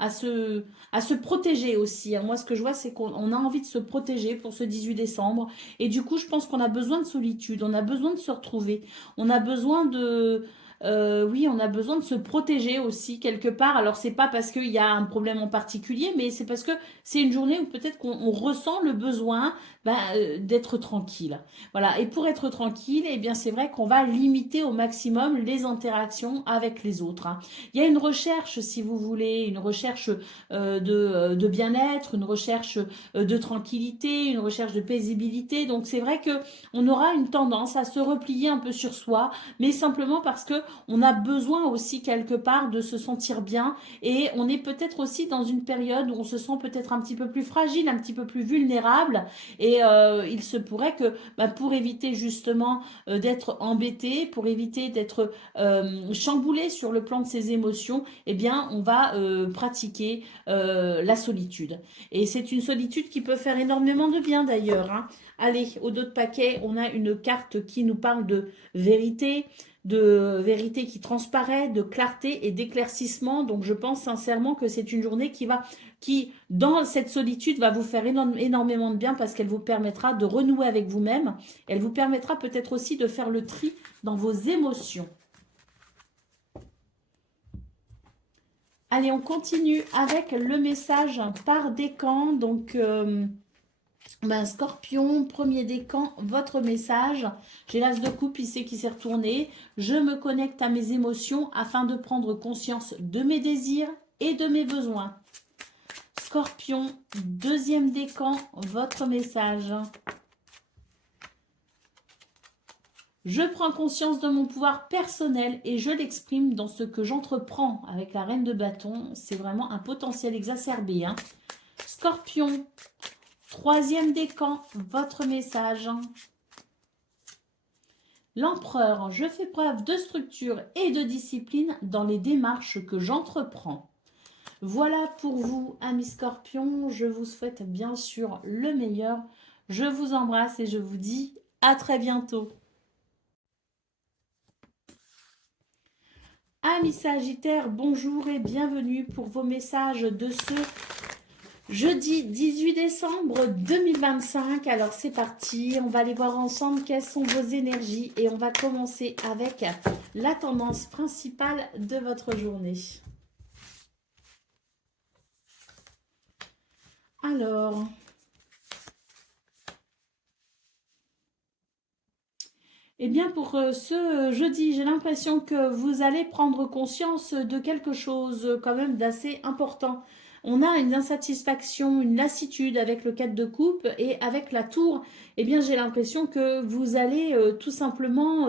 à se, à se protéger aussi, hein. Moi, ce que je vois, c'est qu'on a envie de se protéger pour ce 18 décembre. Et du coup, je pense qu'on a besoin de solitude, on a besoin de se retrouver, on a besoin de... oui, on a besoin de se protéger aussi quelque part. Alors, c'est pas parce qu'il y a un problème en particulier, mais c'est parce que c'est une journée où peut-être qu'on ressent le besoin d'être tranquille. Voilà, et pour être tranquille, eh bien, c'est vrai qu'on va limiter au maximum les interactions avec les autres, hein. Il y a une recherche, si vous voulez, une recherche de bien-être, une recherche de tranquillité, une recherche de paisibilité. Donc, c'est vrai que on aura une tendance à se replier un peu sur soi, mais simplement parce que on a besoin aussi quelque part de se sentir bien et on est peut-être aussi dans une période où on se sent peut-être un petit peu plus fragile, un petit peu plus vulnérable et il se pourrait que pour éviter justement d'être embêté, pour éviter d'être chamboulé sur le plan de ses émotions, eh bien, on va pratiquer la solitude. Et c'est une solitude qui peut faire énormément de bien d'ailleurs, hein. Allez, au dos de paquet, on a une carte qui nous parle de vérité qui transparaît, de clarté et d'éclaircissement. Donc, je pense sincèrement que c'est une journée qui, dans cette solitude, va vous faire énormément de bien parce qu'elle vous permettra de renouer avec vous-même. Elle vous permettra peut-être aussi de faire le tri dans vos émotions. Allez, on continue avec le message par décan. Donc, Scorpion, premier décan, votre message. J'ai l'as de coupe ici qui s'est retourné. Je me connecte à mes émotions afin de prendre conscience de mes désirs et de mes besoins. Scorpion, deuxième décan, votre message. Je prends conscience de mon pouvoir personnel et je l'exprime dans ce que j'entreprends avec la reine de bâton. C'est vraiment un potentiel exacerbé, hein. Scorpion, troisième décan, votre message. L'empereur, je fais preuve de structure et de discipline dans les démarches que j'entreprends. Voilà pour vous, amis Scorpions. Je vous souhaite bien sûr le meilleur. Je vous embrasse et je vous dis à très bientôt. Amis Sagittaires, bonjour et bienvenue pour vos messages de ce jeudi 18 décembre 2025. Alors c'est parti, on va aller voir ensemble quelles sont vos énergies et on va commencer avec la tendance principale de votre journée. Alors, eh bien pour ce jeudi, j'ai l'impression que vous allez prendre conscience de quelque chose quand même d'assez important. On a une insatisfaction, une lassitude avec le 4 de coupe et avec la tour, eh bien j'ai l'impression que vous allez tout simplement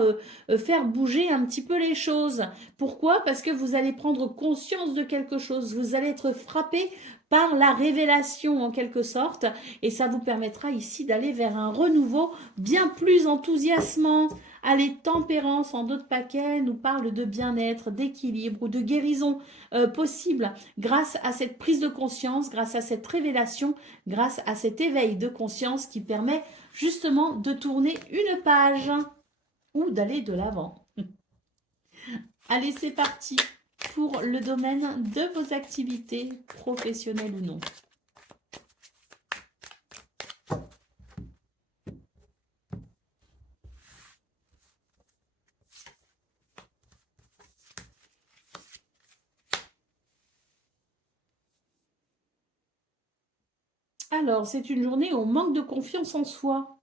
faire bouger un petit peu les choses. Pourquoi? Parce que vous allez prendre conscience de quelque chose, vous allez être frappé par la révélation en quelque sorte et ça vous permettra ici d'aller vers un renouveau bien plus enthousiasmant. Allez, tempérance en d'autres paquets nous parle de bien-être, d'équilibre ou de guérison possible grâce à cette prise de conscience, grâce à cette révélation, grâce à cet éveil de conscience qui permet justement de tourner une page ou d'aller de l'avant. Allez, c'est parti pour le domaine de vos activités professionnelles ou non. Alors, c'est une journée où on manque de confiance en soi.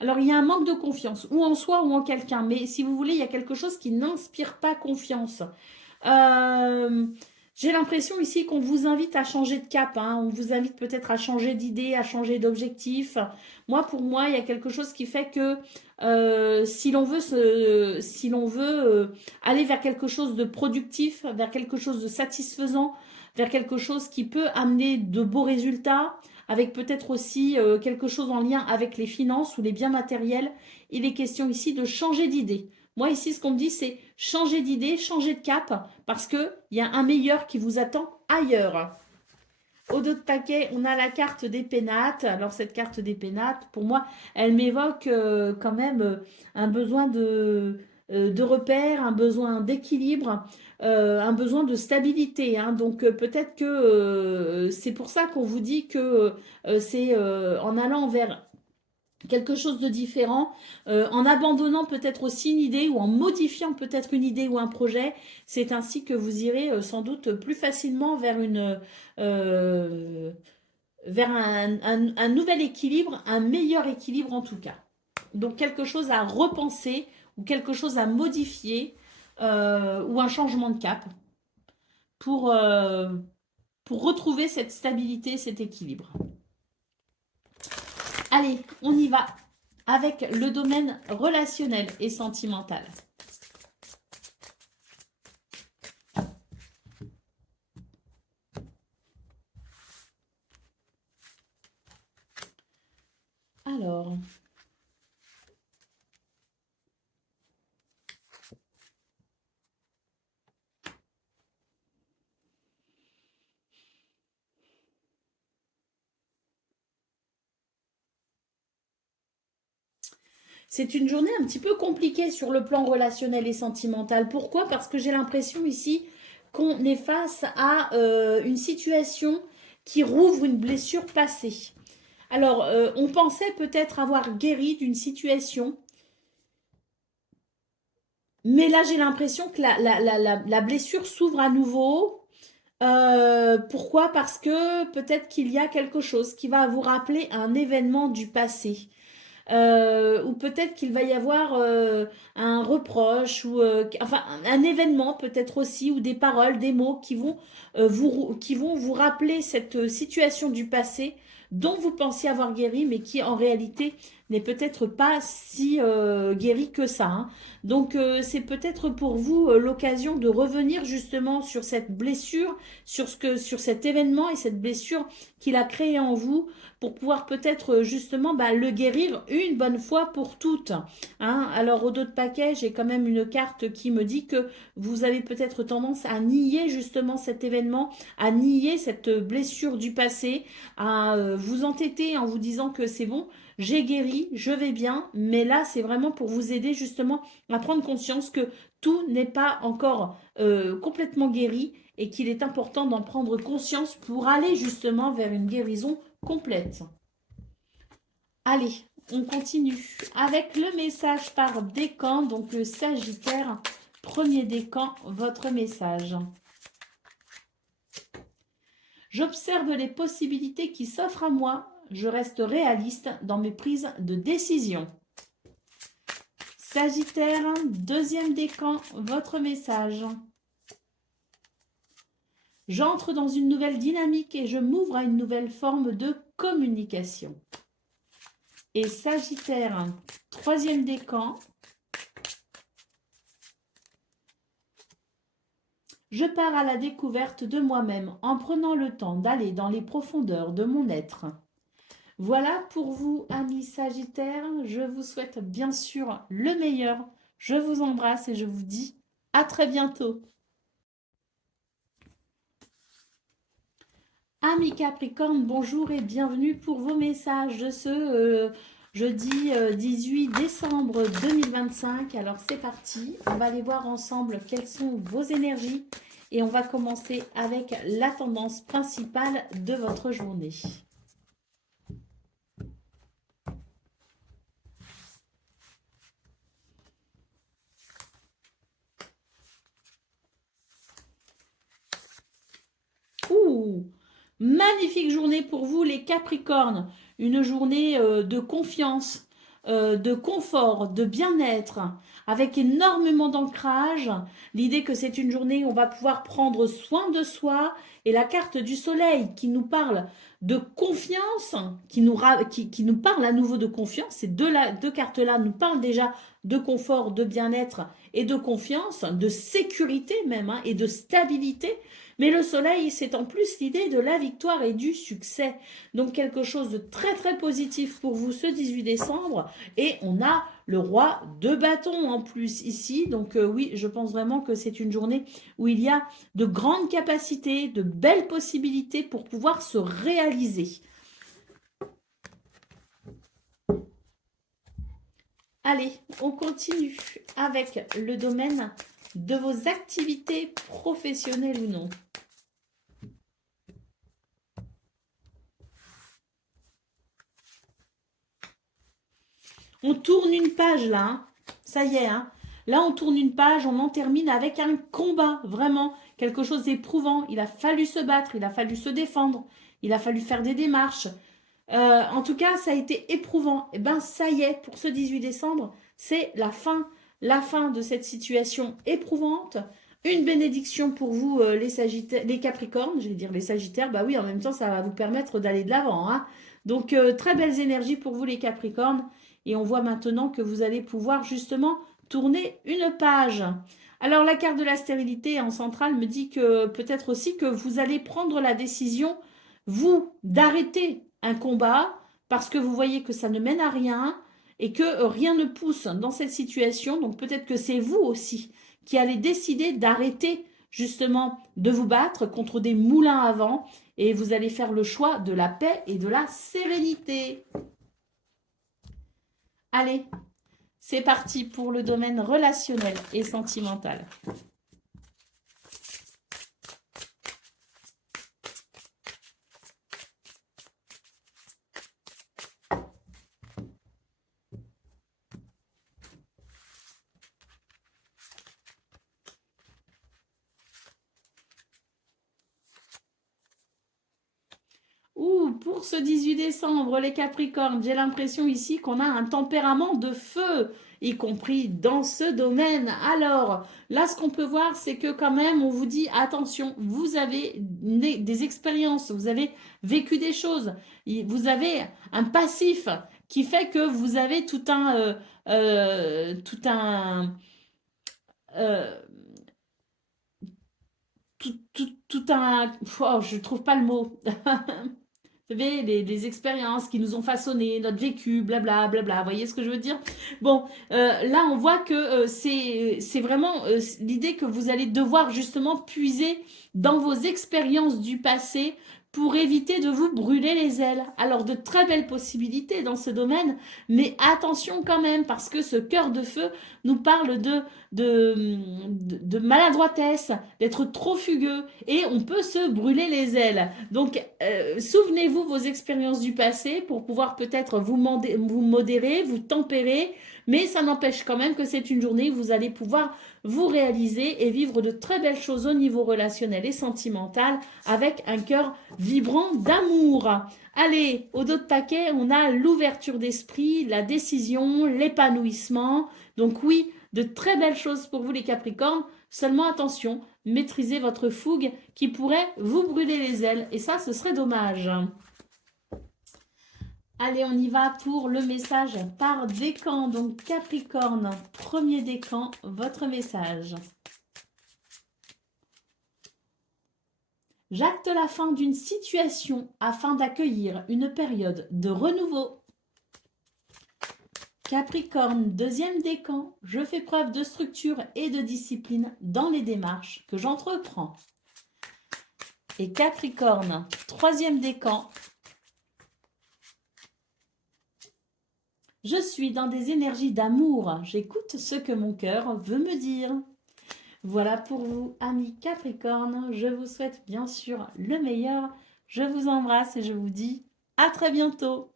Alors, il y a un manque de confiance, ou en soi ou en quelqu'un. Mais si vous voulez, il y a quelque chose qui n'inspire pas confiance. Euh, J'ai l'impression ici qu'on vous invite à changer de cap, hein. On vous invite peut-être à changer d'idée, à changer d'objectif. Moi, pour moi, il y a quelque chose qui fait que si l'on veut aller vers quelque chose de productif, vers quelque chose de satisfaisant, vers quelque chose qui peut amener de beaux résultats, avec peut-être aussi quelque chose en lien avec les finances ou les biens matériels, il est question ici de changer d'idée. Moi, ici, ce qu'on me dit, c'est changer d'idée, changer de cap, parce qu'il y a un meilleur qui vous attend ailleurs. Au dos de paquet, on a la carte des pénates. Alors, cette carte des pénates, pour moi, elle m'évoque quand même un besoin de repère, un besoin d'équilibre, un besoin de stabilité, hein. Donc, peut-être que c'est pour ça qu'on vous dit que c'est en allant vers quelque chose de différent, en abandonnant peut-être aussi une idée ou en modifiant peut-être une idée ou un projet. C'est ainsi que vous irez sans doute plus facilement euh, vers un nouvel équilibre, un meilleur équilibre en tout cas. Donc quelque chose à repenser ou quelque chose à modifier ou un changement de cap pour, euh, pour retrouver cette stabilité, cet équilibre. Allez, on y va avec le domaine relationnel et sentimental. Alors, c'est une journée un petit peu compliquée sur le plan relationnel et sentimental. Pourquoi? Parce que j'ai l'impression ici qu'on est face à une situation qui rouvre une blessure passée. Alors, on pensait peut-être avoir guéri d'une situation, mais là j'ai l'impression que la blessure s'ouvre à nouveau. Pourquoi? Parce que peut-être qu'il y a quelque chose qui va vous rappeler un événement du passé. Ou peut-être qu'il va y avoir un reproche ou enfin un événement peut-être aussi ou des paroles, des mots qui vont vous rappeler cette situation du passé dont vous pensiez avoir guéri mais qui en réalité n'est peut-être pas si guéri que ça, hein. Donc c'est peut-être pour vous l'occasion de revenir justement sur cette blessure, sur cet événement et cette blessure qu'il a créé en vous pour pouvoir peut-être justement le guérir une bonne fois pour toutes, hein. Alors au dos de paquet, j'ai quand même une carte qui me dit que vous avez peut-être tendance à nier justement cet événement, à nier cette blessure du passé, à vous entêter en vous disant que c'est bon, j'ai guéri, je vais bien, mais là c'est vraiment pour vous aider justement à prendre conscience que tout n'est pas encore complètement guéri et qu'il est important d'en prendre conscience pour aller justement vers une guérison complète. Allez, on continue avec le message par décan, donc le Sagittaire, premier décan, votre message. J'observe les possibilités qui s'offrent à moi, je reste réaliste dans mes prises de décision. Sagittaire, deuxième décan, votre message. J'entre dans une nouvelle dynamique et je m'ouvre à une nouvelle forme de communication. Et Sagittaire, troisième décan. Je pars à la découverte de moi-même en prenant le temps d'aller dans les profondeurs de mon être. Voilà pour vous, amis Sagittaires. Je vous souhaite bien sûr le meilleur. Je vous embrasse et je vous dis à très bientôt. Amis Capricorne, bonjour et bienvenue pour vos messages de ce jeudi 18 décembre 2025. Alors c'est parti, on va aller voir ensemble quelles sont vos énergies et on va commencer avec la tendance principale de votre journée. Ouh, magnifique journée pour vous les Capricornes, une journée de confiance, de confort, de bien-être, avec énormément d'ancrage. L'idée que c'est une journée où on va pouvoir prendre soin de soi. Et la carte du soleil qui nous parle de confiance, qui nous parle à nouveau de confiance. Ces deux cartes-là nous parlent déjà de confort, de bien-être et de confiance, de sécurité même, hein, et de stabilité. Mais le soleil, c'est en plus l'idée de la victoire et du succès. Donc quelque chose de très très positif pour vous ce 18 décembre. Et on a le roi de bâton en plus ici. Donc oui, je pense vraiment que c'est une journée où il y a de grandes capacités, de belles possibilités pour pouvoir se réaliser. Allez, on continue avec le domaine de vos activités professionnelles ou non. On tourne une page là, hein. Ça y est, hein. Là on tourne une page, on en termine avec un combat, vraiment, quelque chose d'éprouvant. Il a fallu se battre, il a fallu se défendre, il a fallu faire des démarches. En tout cas, ça a été éprouvant. Et ben ça y est, pour ce 18 décembre, c'est la fin de cette situation éprouvante. Une bénédiction pour vous, les Sagittaires, les Capricornes, je vais dire les Sagittaires, bah oui, en même temps, ça va vous permettre d'aller de l'avant, hein. Donc, très belles énergies pour vous, les Capricornes. Et on voit maintenant que vous allez pouvoir justement tourner une page. Alors, la carte de la stérilité en centrale me dit que peut-être aussi que vous allez prendre la décision, vous, d'arrêter un combat parce que vous voyez que ça ne mène à rien et que rien ne pousse dans cette situation. Donc, peut-être que c'est vous aussi qui allez décider d'arrêter justement de vous battre contre des moulins à vent et vous allez faire le choix de la paix et de la sérénité. Allez, c'est parti pour le domaine relationnel et sentimental. Ouh, pour ce 18 décembre, les Capricornes, j'ai l'impression ici qu'on a un tempérament de feu, y compris dans ce domaine. Alors, là, ce qu'on peut voir, c'est que quand même, on vous dit, attention, vous avez des expériences, vous avez vécu des choses, vous avez un passif qui fait que vous avez tout un... euh, tout un... Oh, je trouve pas le mot. Vous savez, les expériences qui nous ont façonné, notre vécu, blabla, blabla. Vous voyez ce que je veux dire? Bon, là, on voit que c'est vraiment l'idée que vous allez devoir justement puiser dans vos expériences du passé pour éviter de vous brûler les ailes. Alors, de très belles possibilités dans ce domaine, mais attention quand même, parce que ce cœur de feu nous parle de maladroitesse, d'être trop fugueux, et on peut se brûler les ailes. Donc, souvenez-vous vos expériences du passé pour pouvoir peut-être vous modérer, vous tempérer, mais ça n'empêche quand même que c'est une journée où vous allez pouvoir vous réaliser et vivre de très belles choses au niveau relationnel et sentimental avec un cœur vibrant d'amour. Allez, au dos de paquet, on a l'ouverture d'esprit, la décision, l'épanouissement. Donc oui, de très belles choses pour vous les Capricornes. Seulement attention, maîtrisez votre fougue qui pourrait vous brûler les ailes. Et ça, ce serait dommage. Allez, on y va pour le message par décan. Donc Capricorne, premier décan, votre message. J'acte la fin d'une situation afin d'accueillir une période de renouveau. Capricorne, deuxième décan, je fais preuve de structure et de discipline dans les démarches que j'entreprends. Et Capricorne, troisième décan, je suis dans des énergies d'amour, j'écoute ce que mon cœur veut me dire. Voilà pour vous, amis Capricorne, je vous souhaite bien sûr le meilleur, je vous embrasse et je vous dis à très bientôt.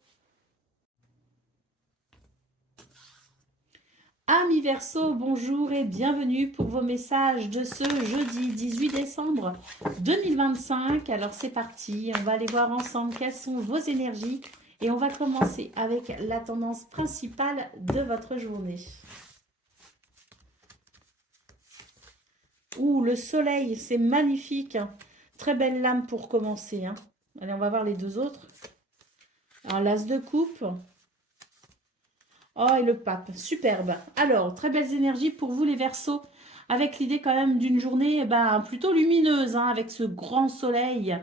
Amis Verseau, bonjour et bienvenue pour vos messages de ce jeudi 18 décembre 2025. Alors c'est parti, on va aller voir ensemble quelles sont vos énergies Et on va commencer avec la tendance principale de votre journée. Ouh, le soleil, c'est magnifique. Très belle lame pour commencer, hein. Allez, on va voir les deux autres. Alors, l'as de coupe. Oh, et le pape, superbe. Alors, très belles énergies pour vous les Verseaux, avec l'idée quand même d'une journée plutôt lumineuse, hein, avec ce grand soleil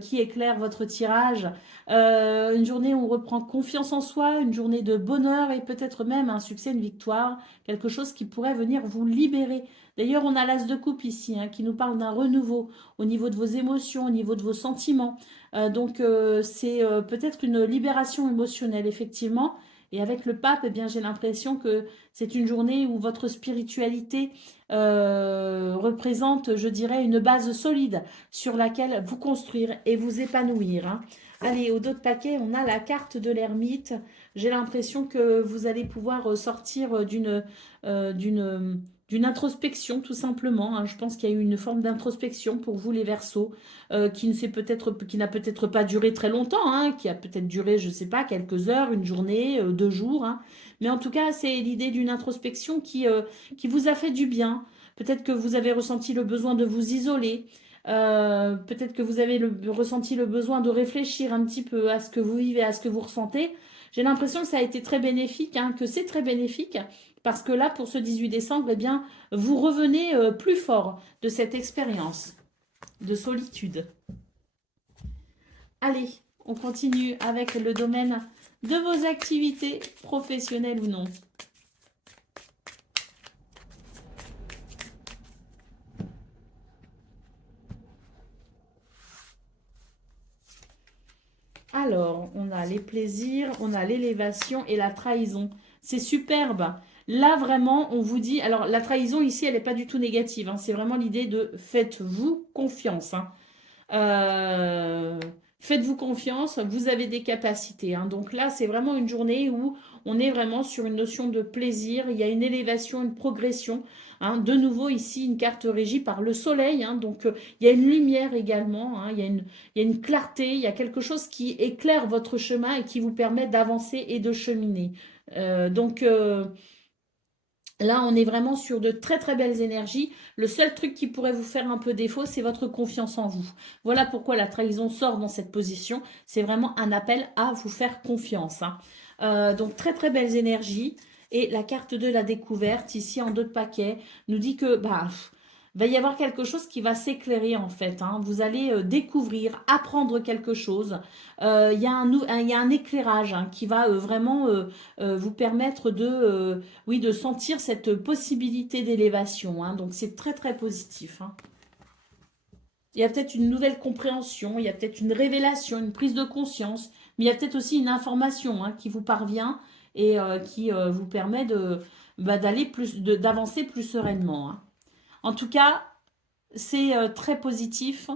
qui éclaire votre tirage. Une journée où on reprend confiance en soi, une journée de bonheur et peut-être même un succès, une victoire, quelque chose qui pourrait venir vous libérer. D'ailleurs, on a l'as de coupe ici, hein, qui nous parle d'un renouveau au niveau de vos émotions, au niveau de vos sentiments. C'est peut-être une libération émotionnelle, effectivement. Et avec le pape, eh bien, j'ai l'impression que c'est une journée où votre spiritualité représente, je dirais, une base solide sur laquelle vous construire et vous épanouir, hein. Allez, au dos de paquet, on a la carte de l'ermite. J'ai l'impression que vous allez pouvoir sortir d'une introspection, tout simplement, hein. Je pense qu'il y a eu une forme d'introspection pour vous, les Verseaux, qui n'a peut-être pas duré très longtemps, hein, qui a peut-être duré, je ne sais pas, quelques heures, une journée, 2 jours, hein. Mais en tout cas, c'est l'idée d'une introspection qui vous a fait du bien. Peut-être que vous avez ressenti le besoin de vous isoler. Peut-être que vous avez ressenti le besoin de réfléchir un petit peu à ce que vous vivez, à ce que vous ressentez. J'ai l'impression que ça a été très bénéfique, hein, que c'est très bénéfique, parce que là, pour ce 18 décembre, eh bien, vous revenez plus fort de cette expérience de solitude. Allez, on continue avec le domaine de vos activités professionnelles ou non. Alors, on a les plaisirs, on a l'élévation et la trahison. C'est superbe. Là, vraiment, on vous dit... Alors, la trahison, ici, elle n'est pas du tout négative, hein. C'est vraiment l'idée de faites-vous confiance, hein. Euh, Faites-vous confiance, vous avez des capacités, hein. Donc là, c'est vraiment une journée où on est vraiment sur une notion de plaisir. Il y a une élévation, une progression, hein. De nouveau, ici, une carte régie par le soleil, hein. Donc, il y a une lumière également, hein. Il y a une clarté, il y a quelque chose qui éclaire votre chemin et qui vous permet d'avancer et de cheminer. Donc, là, on est vraiment sur de très très belles énergies. Le seul truc qui pourrait vous faire un peu défaut, c'est votre confiance en vous. Voilà pourquoi la trahison sort dans cette position. C'est vraiment un appel à vous faire confiance, hein. Donc très très belles énergies. Et la carte de la découverte, ici en 2 paquets, nous dit que va y avoir quelque chose qui va s'éclairer en fait, hein. Vous allez découvrir, apprendre quelque chose. Il y a un éclairage, hein, qui va vraiment vous permettre oui, de sentir cette possibilité d'élévation, hein. Donc, c'est très, très positif, hein. Il y a peut-être une nouvelle compréhension, il y a peut-être une révélation, une prise de conscience, mais il y a peut-être aussi une information, hein, qui vous parvient et qui vous permet d'avancer plus sereinement, hein. En tout cas, c'est très positif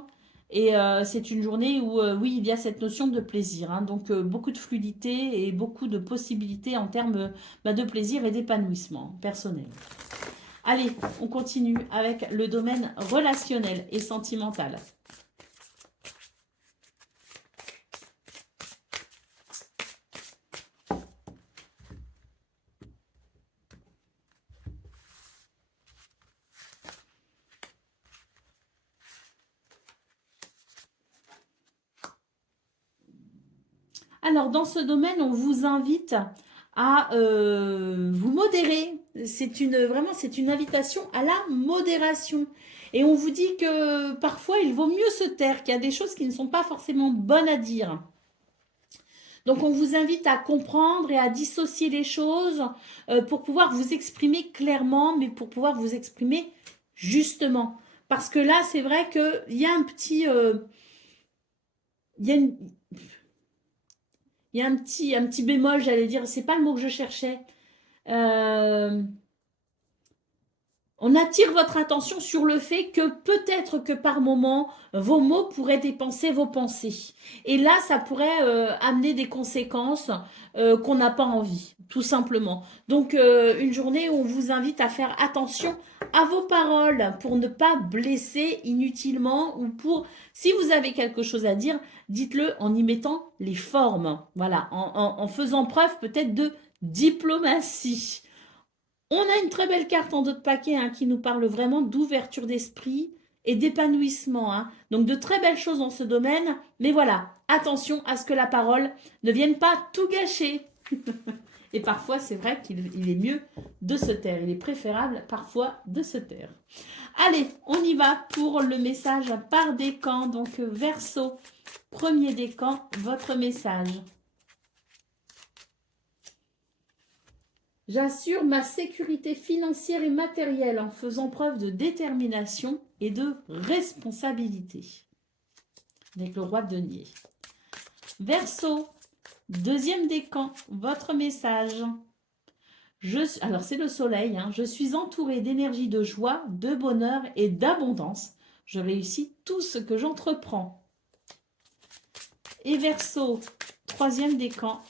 et c'est une journée où, oui, il y a cette notion de plaisir, hein. Donc, beaucoup de fluidité et beaucoup de possibilités en termes de plaisir et d'épanouissement personnel. Allez, on continue avec le domaine relationnel et sentimental. Alors, dans ce domaine, on vous invite à vous modérer. C'est une invitation à la modération. Et on vous dit que parfois, il vaut mieux se taire, qu'il y a des choses qui ne sont pas forcément bonnes à dire. Donc, on vous invite à comprendre et à dissocier les choses pour pouvoir vous exprimer clairement, mais pour pouvoir vous exprimer justement. Parce que là, c'est vrai qu'il y a un petit... il y a une- il y a un petit bémol, j'allais dire, c'est pas le mot que je cherchais. Euh, On attire votre attention sur le fait que peut-être que par moment, vos mots pourraient dépenser vos pensées. Et là, ça pourrait amener des conséquences qu'on n'a pas envie, tout simplement. Donc, une journée où on vous invite à faire attention à vos paroles pour ne pas blesser inutilement ou pour, si vous avez quelque chose à dire, dites-le en y mettant les formes. Voilà, en faisant preuve peut-être de diplomatie. On a une très belle carte en dos de paquet hein, qui nous parle vraiment d'ouverture d'esprit et d'épanouissement. Hein. Donc de très belles choses dans ce domaine. Mais voilà, attention à ce que la parole ne vienne pas tout gâcher. Et parfois, c'est vrai qu'il est mieux de se taire. Il est préférable parfois de se taire. Allez, on y va pour le message par décan. Donc Verseau, premier décan, votre message. J'assure ma sécurité financière et matérielle en faisant preuve de détermination et de responsabilité. Avec le roi de denier. Verseau, deuxième décan, votre message. Alors c'est le soleil, hein, je suis entourée d'énergie de joie, de bonheur et d'abondance. Je réussis tout ce que j'entreprends. Et Verseau, troisième décan.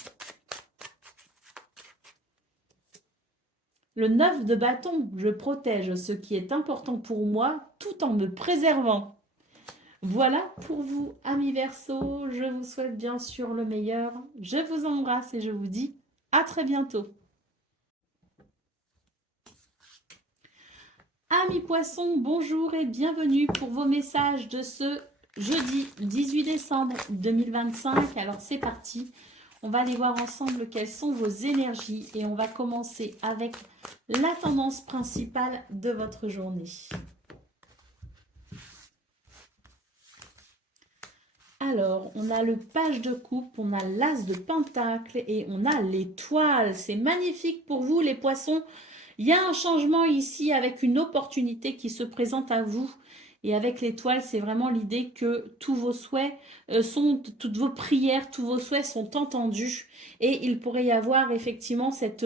Le 9 de bâton, je protège ce qui est important pour moi tout en me préservant. Voilà pour vous, amis Verseau. Je vous souhaite bien sûr le meilleur. Je vous embrasse et je vous dis à très bientôt. Amis Poissons, bonjour et bienvenue pour vos messages de ce jeudi 18 décembre 2025. Alors c'est parti. On va aller voir ensemble quelles sont vos énergies et on va commencer avec la tendance principale de votre journée. Alors, on a le page de coupe, on a l'as de pentacle et on a l'étoile. C'est magnifique pour vous les poissons. Il y a un changement ici avec une opportunité qui se présente à vous. Et avec l'étoile, c'est vraiment l'idée que tous vos souhaits toutes vos prières, tous vos souhaits sont entendus. Et il pourrait y avoir effectivement cet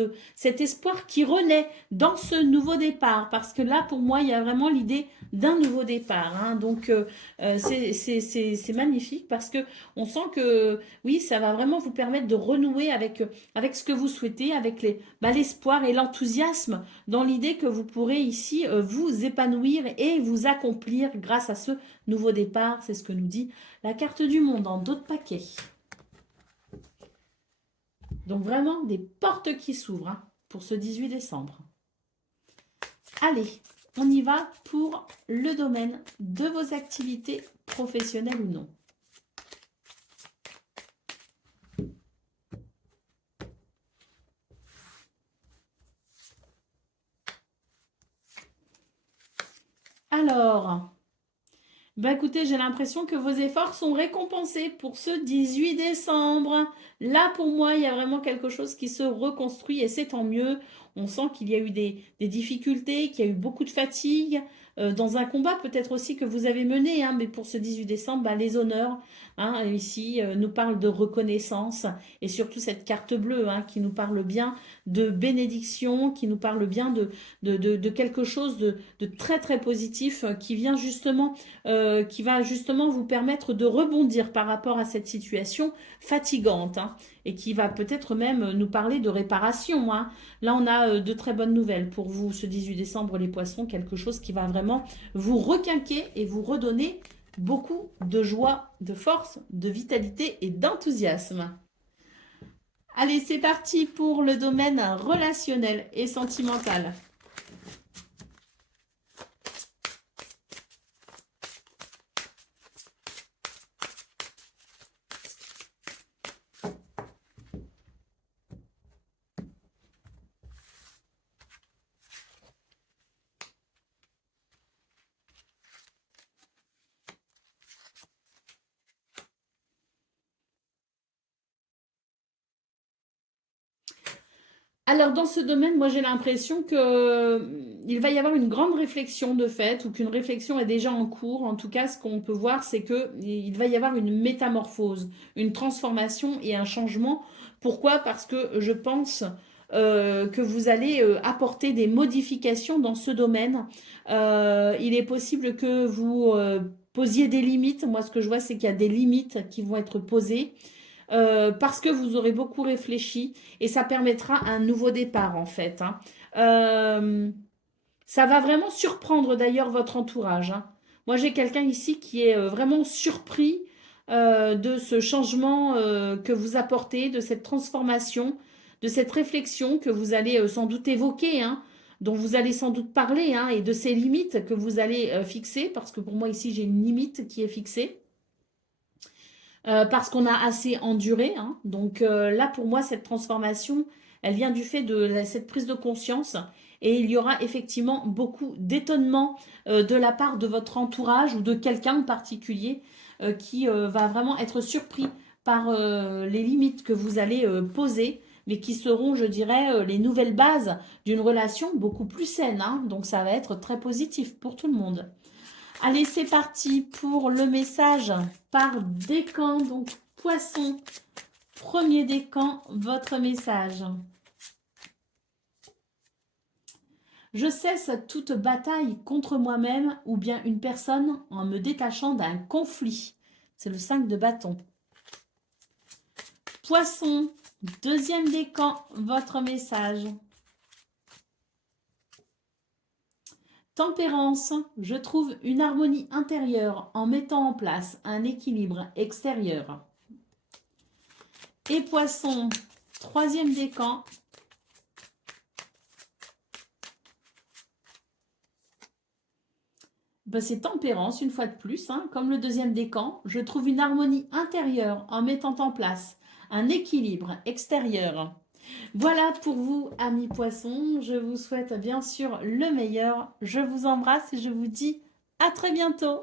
espoir qui renaît dans ce nouveau départ. Parce que là, pour moi, il y a vraiment l'idée d'un nouveau départ. Hein. Donc, c'est magnifique parce que on sent que, oui, ça va vraiment vous permettre de renouer avec ce que vous souhaitez, avec l'espoir et l'enthousiasme dans l'idée que vous pourrez ici vous épanouir et vous accomplir grâce à ce nouveau départ. C'est ce que nous dit la carte du monde en dos de paquet. Donc vraiment des portes qui s'ouvrent hein, pour ce 18 décembre. Allez, on y va pour le domaine de vos activités professionnelles ou non. Alors, écoutez, j'ai l'impression que vos efforts sont récompensés pour ce 18 décembre. Là, pour moi, il y a vraiment quelque chose qui se reconstruit et c'est tant mieux. On sent qu'il y a eu des difficultés, qu'il y a eu beaucoup de fatigue dans un combat peut-être aussi que vous avez mené. Hein, mais pour ce 18 décembre, les honneurs hein, ici nous parlent de reconnaissance et surtout cette carte bleue hein, qui nous parle bien de bénédiction, qui nous parle bien de quelque chose de très très positif qui vient justement qui va justement vous permettre de rebondir par rapport à cette situation fatigante hein, et qui va peut-être même nous parler de réparation. Hein. Là, on a de très bonnes nouvelles pour vous ce 18 décembre, les poissons, quelque chose qui va vraiment vous requinquer et vous redonner beaucoup de joie, de force, de vitalité et d'enthousiasme. Allez, c'est parti pour le domaine relationnel et sentimental. Alors, dans ce domaine, moi, j'ai l'impression qu'il va y avoir une grande réflexion de fait, ou qu'une réflexion est déjà en cours. En tout cas, ce qu'on peut voir, c'est qu'il va y avoir une métamorphose, une transformation et un changement. Pourquoi? Parce que je pense que vous allez apporter des modifications dans ce domaine. Il est possible que vous posiez des limites. Moi, ce que je vois, c'est qu'il y a des limites qui vont être posées parce que vous aurez beaucoup réfléchi et ça permettra un nouveau départ en fait, hein. Euh, Ça va vraiment surprendre d'ailleurs votre entourage, hein. Moi, j'ai quelqu'un ici qui est vraiment surpris de ce changement que vous apportez, de cette transformation, de cette réflexion que vous allez sans doute évoquer, hein, dont vous allez sans doute parler, hein, et de ces limites que vous allez fixer, parce que pour moi ici, j'ai une limite qui est fixée. Parce qu'on a assez enduré, hein. Donc là, pour moi, cette transformation, elle vient du fait de cette prise de conscience. Et il y aura effectivement beaucoup d'étonnement de la part de votre entourage ou de quelqu'un en particulier qui va vraiment être surpris par les limites que vous allez poser, mais qui seront, je dirais, les nouvelles bases d'une relation beaucoup plus saine, hein. Donc ça va être très positif pour tout le monde. Allez, c'est parti pour le message par décan. Donc, poisson, premier décan, votre message. Je cesse toute bataille contre moi-même ou bien une personne en me détachant d'un conflit. C'est le 5 de bâton. Poisson, deuxième décan, votre message. Tempérance, je trouve une harmonie intérieure en mettant en place un équilibre extérieur. Et Poisson, troisième décan. Ben, c'est Tempérance, une fois de plus, hein, comme le deuxième décan. Je trouve une harmonie intérieure en mettant en place un équilibre extérieur. Voilà pour vous, amis poissons. Je vous souhaite bien sûr le meilleur. Je vous embrasse et je vous dis à très bientôt.